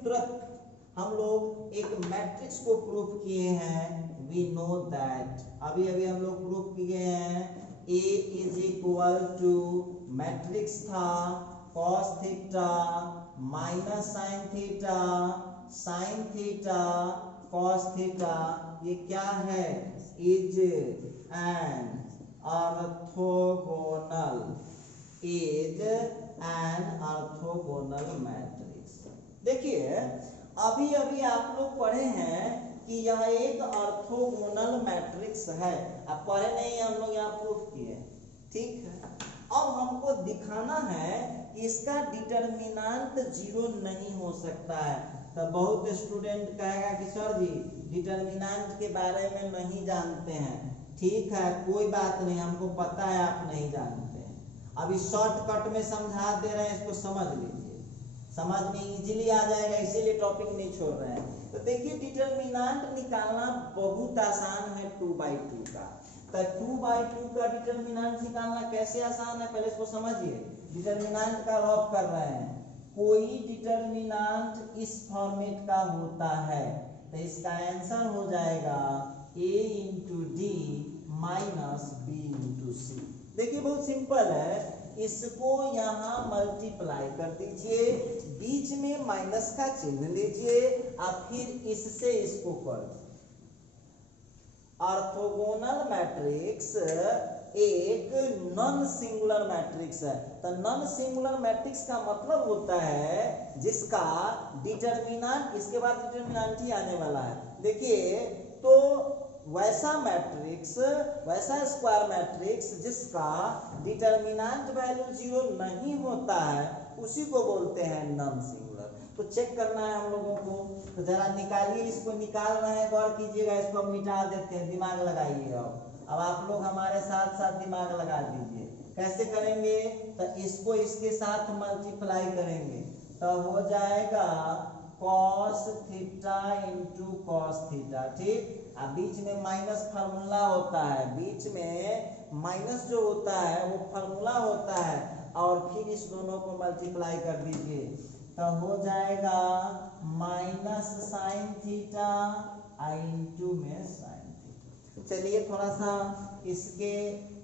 तुरंत हम लोग एक मैट्रिक्स को प्रूव किए हैं। वी नो दैट अभी हम लोग प्रूव किए हैं A is equal to matrix था cos theta minus sine theta cos theta. ये क्या है? Is an orthogonal matrix. देखिए अभी आप लोग पढ़े हैं कि यह एक ऑर्थोगोनल मैट्रिक्स है। आप पढ़े नहीं, हम लोग यहाँ प्रूफ किए, ठीक है। अब हमको दिखाना है कि इसका डिटरमिनेंट जीरो नहीं हो सकता है। तो बहुत स्टूडेंट कहेगा कि सर जी डिटरमिनेंट के बारे में नहीं जानते हैं। ठीक है, कोई बात नहीं, हमको पता है आप नहीं जानते हैं। अभी शॉर्टकट में समझा दे रहे हैं, इसको समझ लीजिए, समझ में इजीली आ जाएगा, इसीलिए टॉपिक नहीं छोड़ रहे हैं। तो देखिए डिटरमिनेंट निकालना बहुत आसान है 2/2 का। तो 2/2 का डिटरमिनेंट निकालना कैसे आसान है, पहले इसको समझिए। डिटरमिनेंट का रफ कर रहे हैं। कोई डिटरमिनेंट इस फॉर्मेट का होता है तो इसका आंसर हो जाएगा a into D minus B into C. देखिए बहुत सिंपल है, इसको यहाँ मल्टीप्लाई कर दीजिए, बीच में माइनस का चिन्ह लीजिए और फिर इससे इसको कर दीजिए। ऑर्थोगोनल मैट्रिक्स एक नॉन सिंगुलर मैट्रिक्स है। तो नॉन सिंगुलर मैट्रिक्स का मतलब होता है जिसका डिटरमिनेंट, इसके बाद डिटरमिनेंट ही आने वाला है। देखिए तो वैसा मैट्रिक्स, वैसा स्क्वायर मैट्रिक्स जिसका डिटरमिनेंट वैल्यू जीरो नहीं होता है उसी को बोलते हैं नॉन सिंगुलर। तो चेक करना है हम लोगों को, तो जरा निकालिए, इसको निकाल रहे हैं, गौर कीजिएगा, इसको हम मिटा देते हैं, दिमाग लगाइए। अब आप लोग हमारे साथ साथ दिमाग लगा दीजिए। कैसे करेंगे? तो इसको इसके साथ मल्टीप्लाई करेंगे तो हो जाएगा cos theta into cos theta, ठीक। अब बीच में माइनस फार्मूला होता है, बीच में माइनस जो होता है वो फार्मूला होता है, और फिर इस दोनों को मल्टीप्लाई कर दीजिए तो हो जाएगा माइनस साइन थीटा इंटू में साइन थीटा। चलिए थोड़ा सा इसके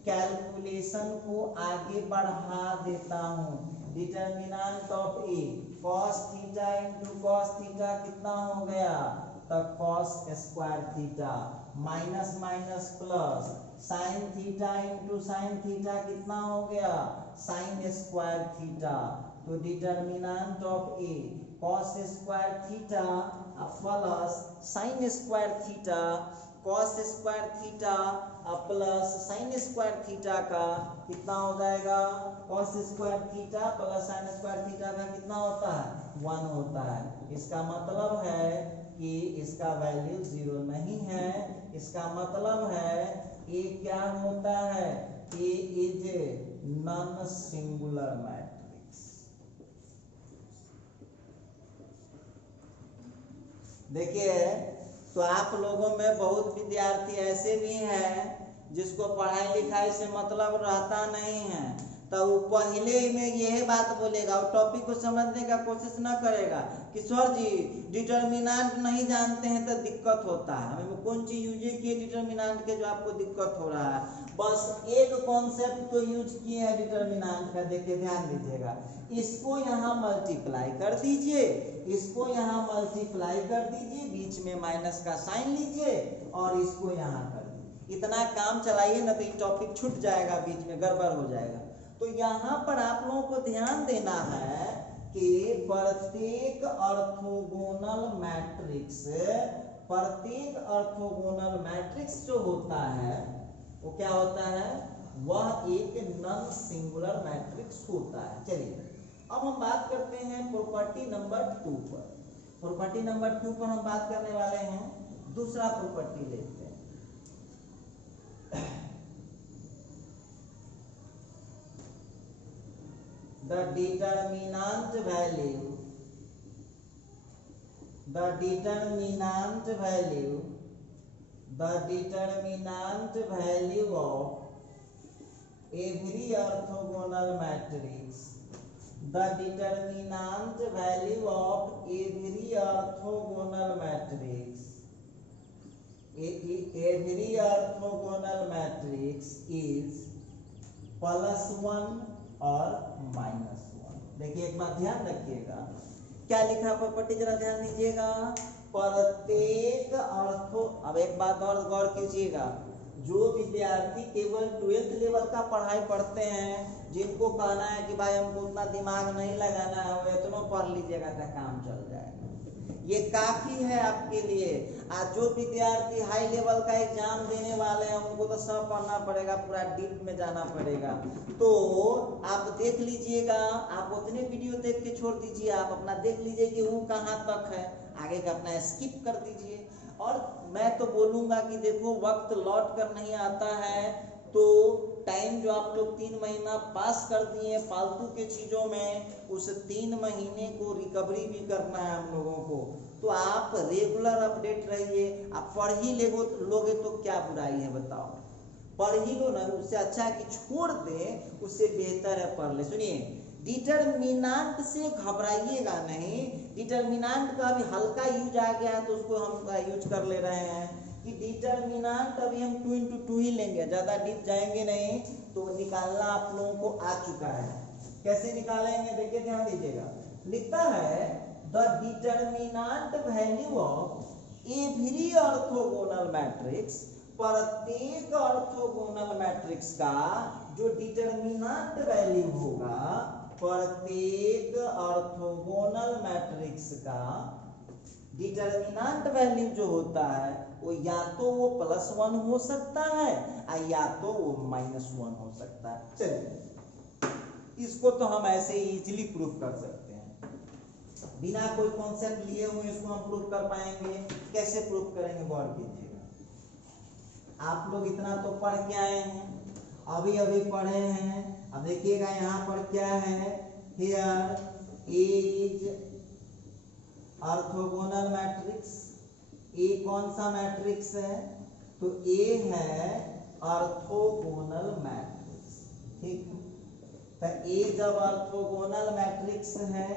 कैलकुलेशन को आगे बढ़ा देता हूँ। Determinant of A cos theta into cos theta कितना हो गया? तो cos square theta minus minus plus sine theta into sine theta कितना हो गया? Sine square theta. तो determinant of A cos square theta plus sine square theta, cos square theta plus sine square theta का कितना हो जाएगा? cos square theta plus sine square theta का कितना होता है? 1 होता है। इसका मतलब है कि इसका वैल्यू जीरो नहीं है। इसका मतलब है ये क्या होता है? ए इज नॉन सिंगुलर मैट्रिक्स। देखिए तो आप लोगों में बहुत विद्यार्थी ऐसे भी हैं जिसको पढ़ाई लिखाई से मतलब रहता नहीं है, तो वो पहले में यह बात बोलेगा और टॉपिक को समझने का कोशिश न करेगा कि सर जी डिटरमिनेंट नहीं जानते हैं तो दिक्कत होता है। हमें कौन चीज यूज किए डिटरमिनेंट के जो आपको दिक्कत हो रहा है? बस एक कॉन्सेप्ट को यूज किए हैं डिटरमिनेंट का, देखिए ध्यान दीजिएगा। इसको यहाँ मल्टीप्लाई कर दीजिए, इसको यहाँ मल्टीप्लाई कर दीजिए, बीच में माइनस का साइन लीजिए और इसको यहाँ कर दीजिए। इतना काम चलाइए ना तो ये टॉपिक छूट जाएगा, बीच में गड़बड़ हो जाएगा। तो यहाँ पर आप लोगों को ध्यान देना है कि प्रत्येक ऑर्थोगोनल मैट्रिक्स जो होता है वो क्या होता है? वह एक नॉन सिंगुलर मैट्रिक्स होता है। चलिए अब हम बात करते हैं प्रॉपर्टी नंबर 2 पर। प्रॉपर्टी नंबर 2 पर हम बात करने वाले हैं। दूसरा प्रॉपर्टी लेते हैं। The determinant value of every orthogonal matrix, the determinant value of every orthogonal matrix, every orthogonal matrix is +1 और -1। देखिए एक बात ध्यान रखिएगा, क्या लिखा प्रॉपर्टी जरा ध्यान दीजिएगा, प्रत्येक ऑर्थो। अब एक बात और गौर कीजिएगा, जो विद्यार्थी केवल 12th लेवल का पढ़ाई पढ़ते हैं, जिनको कहना है कि भाई हमको उतना दिमाग नहीं लगाना है, वो इतना पढ़ लीजिएगा तो काम चल जाएगा, ये काफी है आपके लिए। आज जो विद्यार्थी हाई लेवल का एग्जाम देने वाले हैं, उनको तो सब पढ़ना पड़ेगा, पूरा डीप में जाना पड़ेगा। तो आप देख लीजिएगा, आप उतने वीडियो देख के छोड़ दीजिए, आप अपना देख लीजिए कि वो कहाँ तक है, आगे का अपना स्किप कर दीजिए। और मैं तो बोलूँगा कि देखो, वक्त लौट कर नहीं आता है, तो टाइम जो आप लोग 3 महीना पास कर दिए फालतू के चीज़ों में, उस 3 महीने को रिकवरी भी करना है हम लोगों को। तो आप रेगुलर अपडेट रहिए। आप पढ़ ही लोगे तो क्या बुराई है बताओ, पढ़ ही लो ना, उससे अच्छा है कि छोड़ दें, उससे बेहतर है पढ़ ले। सुनिए, डिटरमिनेंट से घबराइएगा नहीं, डिटरमिनेंट का अभी हल्का यूज आ गया है तो उसको हम यूज कर ले रहे हैं कि डिटरमिनेंट अभी हम 2 × 2 ही लेंगे, ज़्यादा डीप जाएंगे नहीं। तो निकालना आप लोगों को आ चुका है, कैसे निकालेंगे देखिए, ध्यान दीजिएगा। लिखता है the determinant value of every orthogonal matrix, प्रत्येक ऑर्थोगोनल मैट्रिक्स का जो डिटरमिनेंट वैल्यू होगा, प्रत्येक ऑर्थोगोनल मैट्रिक्स का डिटरमिनेंट वैल्यू जो होता है, वो या तो वो +1 हो सकता है या तो वो -1 हो सकता है। चलिए, इसको तो हम ऐसे ही इजीली प्रूफ कर सकते हैं, बिना कोई कॉन्सेप्ट लिए हुए इसको हम प्रूफ कर पाएंगे। कैसे प्रूफ करेंगे गौर कीजिएगा। आप लोग इतना तो पढ़ के आए हैं, अभी अभी पढ़े हैं। अब देखिएगा यहाँ पर क्या है, here A is orthogonal matrix. A कौन सा मैट्रिक्स है, तो ए है ऑर्थोगोनल मैट्रिक्स, ठीक। तो ए जब ऑर्थोगोनल मैट्रिक्स है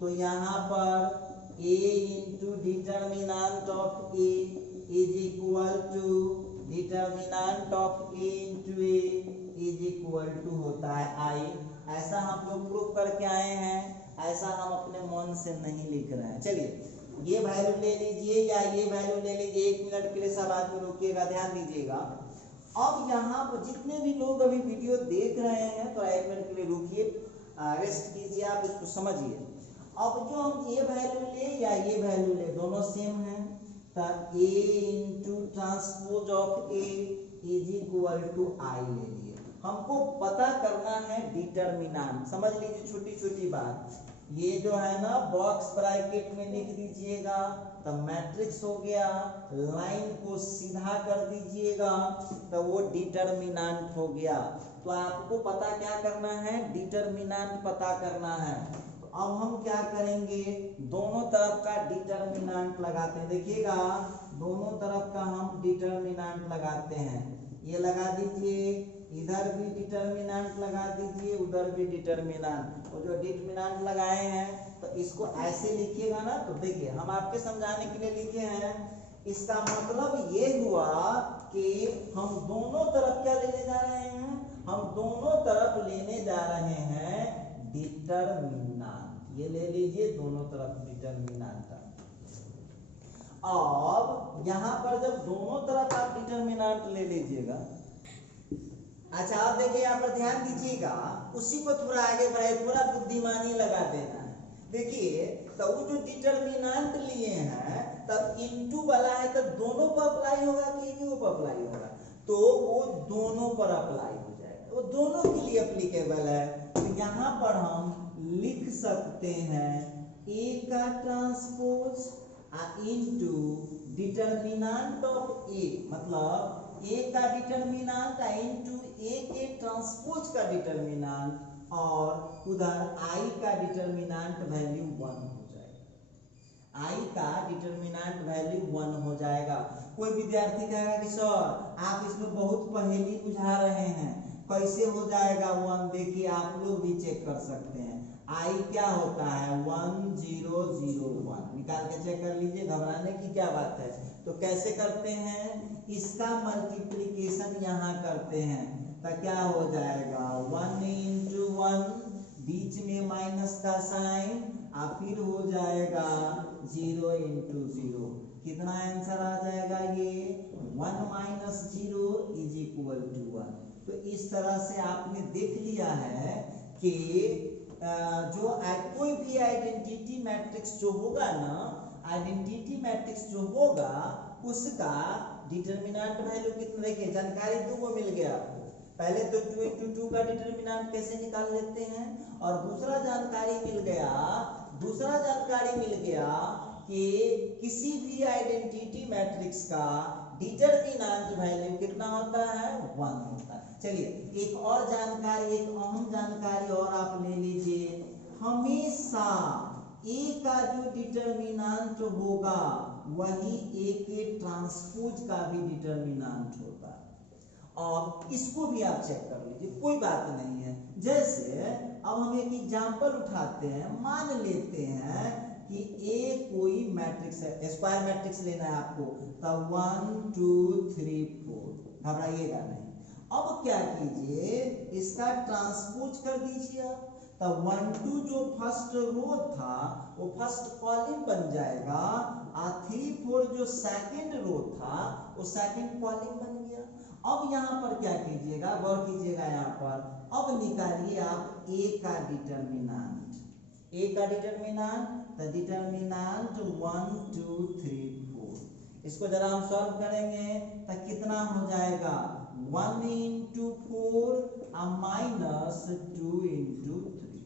तो यहाँ पर A into determinant of A is equal to determinant of A into A is equal to होता है आई। ऐसा हम लोग प्रूफ करके आए हैं, ऐसा हम अपने मन से नहीं लिख रहे हैं। चलिए, ये वैल्यू ले लीजिए या ये वैल्यू ले लीजिए, 1 मिनट के लिए सब आदमी रुकिएगा, ध्यान दीजिएगा। अब यहाँ पर जितने भी लोग अभी वीडियो देख रहे हैं, तो 1 मिनट के लिए रुकिए, रेस्ट कीजिए, आप इसको समझिए। अब जो हम ये वैल्यू ले या ये वैल्यू ले, दोनों सेम है, तो A into transpose of A is equal to I ले लिए। हमको पता करना है डिटरमिनेंट, समझ लीजिए छोटी छोटी बात। ये जो है ना, बॉक्स ब्रैकेट में लिख दीजिएगा, तो मैट्रिक्स हो गया, लाइन को सीधा कर दीजिएगा तो वो डिटरमिनेंट हो गया। तो आपको पता क्या करना है, डिटरमिनेंट पता करना है। तो अब हम क्या करेंगे, दोनों तरफ का डिटरमिनेंट लगाते हैं। देखिएगा, दोनों तरफ का हम डिटरमिनेंट लगाते हैं। ये लगा दीजिए, इधर भी डिटरमिनेंट लगा दीजिए, उधर भी डिटरमिनेंट। तो जो डिटरमिनेंट लगाए हैं, तो इसको ऐसे लिखिएगा ना, तो देखिए हम आपके समझाने के लिए लिखे हैं। इसका मतलब ये हुआ कि हम दोनों तरफ क्या लेने जा रहे हैं, हम दोनों तरफ लेने जा रहे हैं डिटरमिनेंट। ये ले लीजिए, दोनों तरफ डिटरमिनेंट। अब यहाँ पर जब दोनों तरफ आप डिटरमिनेंट ले लीजिएगा, अच्छा आप देखिए यहाँ पर ध्यान दीजिएगा, उसी को थोड़ा आगे बढ़ाए, थोड़ा बुद्धिमानी लगा देना है। देखिए, तो वो जो डिटरमिनेंट लिए हैं, तब इनटू वाला है, तो दोनों पर अप्लाई होगा कि एक ही पर अप्लाई होगा, तो वो दोनों पर अप्लाई हो जाएगा, वो दोनों के लिए एप्लीकेबल है। तो यहाँ पर हम लिख सकते हैं ए का ट्रांसपोज इनटू डिटरमिनेंट ऑफ ए, मतलब ए का डिटरमिनेंट इनटू ए के ट्रांसपोज का डिटरमिनेंट, और उधर आई का डिटरमिनेंट वैल्यू 1 हो जाएगा। आई का डिटरमिनेंट वैल्यू 1 हो जाएगा। कोई विद्यार्थी कहेगा कि सर आप इसमें बहुत पहेली बुझा रहे हैं, कैसे हो जाएगा 1, देखिए आप लोग भी चेक कर सकते हैं। आई क्या होता है 1001, निकाल के चेक कर लीजिए, घबराने की क्या बात है। तो कैसे करते हैं, इसका मल्टीप्लिकेशन यहाँ करते हैं तो क्या हो जाएगा 1 into 1, बीच में माइनस का साइन और फिर हो जाएगा 0 into 0। कितना आंसर आ जाएगा ये 1 minus 0 is equal to 1। तो इस तरह से आपने देख लिया है कि जो कोई भी आइडेंटिटी मैट्रिक्स जो होगा ना, आइडेंटिटी मैट्रिक्स जो होगा उसका डिटरमिनेंट वैल्यू कितना, देखिए जानकारी दो वो मिल गया आपको। पहले तो 2 into 2 का डिटरमिनेंट कैसे निकाल लेते हैं, और दूसरा जानकारी मिल गया कि किसी भी आइडेंटिटी मैट्रिक्स का डिटरमिनेंट वैल्यू कितना होता है 1 होता है। चलिए एक और जानकारी, एक अहम जानकारी और आप ले लीजिए, हमेशा ए का जो डिटरमिनेंट होगा वही ए के ट्रांसपोज का भी डिटरमिनेंट होता है। और इसको भी आप चेक कर लीजिए, कोई बात नहीं है। जैसे अब हम एक एग्जांपल उठाते हैं, मान लेते हैं कि ए कोई मैट्रिक्स है, स्क्वायर मैट्रिक्स लेना है आपको, तो 1 2 3 4, घबराइएगा नहीं। अब क्या कीजिए, इसका ट्रांसपोज कर दीजिए आप, तो 1 2 जो फर्स्ट रो था वो फर्स्ट कॉलम बन जाएगा, और 3 4 जो सेकंड रो था वो सेकंड कॉलम बन गया। अब यहाँ पर क्या कीजिएगा, गौर कीजिएगा यहाँ पर, अब निकालिए आप ए का डिटरमिनेंट, ए का डिटरमिनेंट, तो डिटरमिनेंट 1 2 3 4। इसको जरा हम सॉल्व करेंगे तो कितना हो जाएगा 1 into 4 माइनस 2 into 3।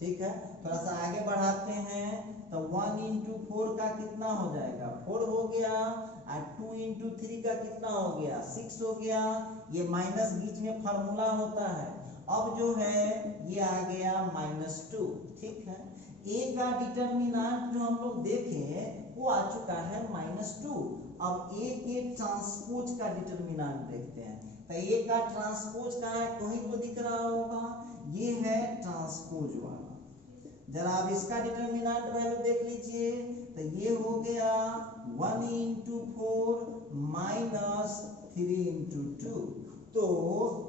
ठीक है, थोड़ा सा आगे बढ़ाते हैं तो 1 into 4 का कितना हो जाएगा 4 हो गया, और 2 into 3 का कितना हो गया 6 हो गया। ये माइनस बीच में फार्मूला होता है। अब जो है ये आ गया -2। ठीक है, ए का डिटरमिनेंट जो हम लोग देखें वो आ चुका है -2। अब ए के ट्रांसपोज का डिटरमिनेंट देखते हैं, तो ए का ट्रांसपोज कहाँ है, कहीं तो दिख रहा होगा, ये है ट्रांसपोज वाला। जरा आप इसका डिटरमिनेंट वैल्यू देख लीजिए, तो ये हो गया 1 into 4 माइनस 3 into 2, तो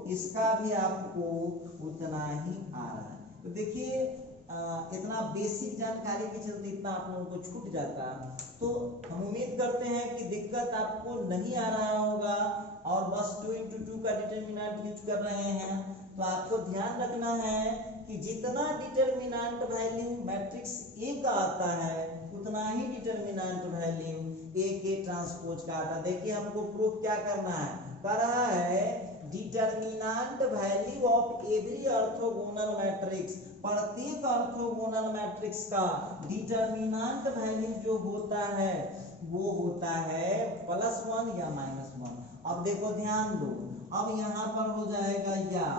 इसका भी आपको उतना ही आ रहा है। तो देखिए इतना बेसिक जानकारी के चलते इतना आप लोगों को छूट जाता, तो हम उम्मीद करते हैं कि दिक्कत आपको नहीं आ रहा होगा, और बस 2 into 2 का डिटरमिनेंट यूज कर रहे हैं। तो आपको ध्यान रखना है कि जितना डिटरमिनेंट वैल्यू मैट्रिक्स ए का आता है उतना ही डिटरमिनेंट वैल्यू ए के ट्रांसपोज का आता है। देखिए हमको प्रूफ क्या करना है, कर रहा है determinant value of every orthogonal matrix, प्रत्येक ऑर्थोगोनल मैट्रिक्स का डिटरमिनेंट वैल्यू जो होता है वो होता है +1 या -1। अब देखो ध्यान दो, अब यहाँ पर हो जाएगा या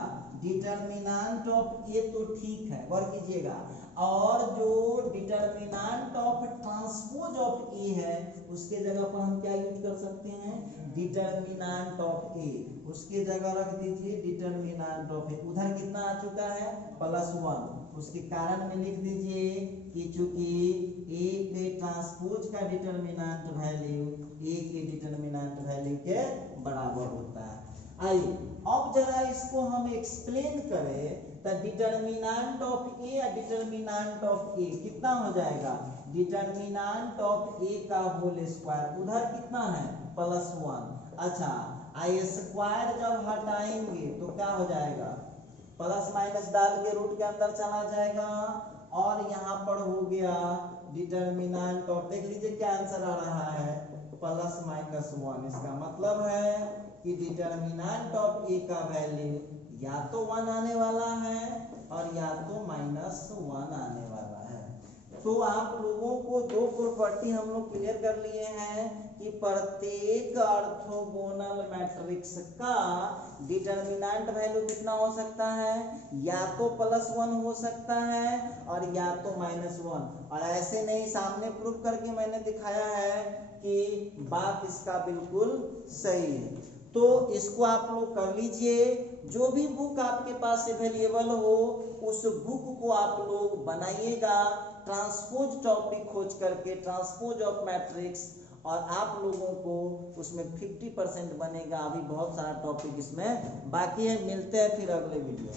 डिटरमिनेंट ऑफ ए, तो ठीक है गौर कीजिएगा, और जो डिटरमिनेंट ऑफ ट्रांसपोज ऑफ ए है उसके जगह पर हम क्या यूज कर सकते हैं, डिटरमिनेंट ऑफ ए, उसके जगह रख दीजिए डिटरमिनेंट ऑफ ए। उधर कितना आ चुका है +1, उसके कारण में लिख दीजिए कि चूंकि ए के ट्रांसपोज का डिटरमिनेंट वैल्यू ए के डिटरमिनेंट वैल्यू के बराबर होता है। आइए अब जरा इसको हम एक्सप्लेन करें, तो डिटरमिनेंट ऑफ ए या डिटरमिनेंट ऑफ ए कितना हो जाएगा, डिटरमिनेंट ऑफ ए का होल स्क्वायर, उधर कितना है +1। अच्छा आई स्क्वायर जब हटाएंगे तो क्या हो जाएगा, प्लस माइनस डाल के रूट के अंदर चला जाएगा, और यहाँ पर हो गया डिटरमिनेंट, और देख लीजिए क्या आंसर आ रहा है +-1। इसका मतलब है कि डिटरमिनेंट ऑफ ए का वैल्यू या तो 1 आने वाला है और या तो -1 आने वाला है। तो आप लोगों को दो प्रॉपर्टी हम लोग क्लियर कर लिए हैं कि प्रत्येक ऑर्थोगोनल मैट्रिक्स का डिटरमिनेंट वैल्यू कितना हो सकता है, या तो +1 हो सकता है और या तो -1, और ऐसे नहीं सामने प्रूफ करके मैंने दिखाया है कि बात इसका बिल्कुल सही है। तो इसको आप लोग कर लीजिए। जो भी बुक आपके पास अवेलेबल हो उस बुक को आप लोग बनाइएगा, ट्रांसपोज टॉपिक खोज करके, ट्रांसपोज ऑफ मैट्रिक्स, और आप लोगों को उसमें 50% बनेगा। अभी बहुत सारा टॉपिक इसमें बाकी है। मिलते हैं फिर अगले वीडियो।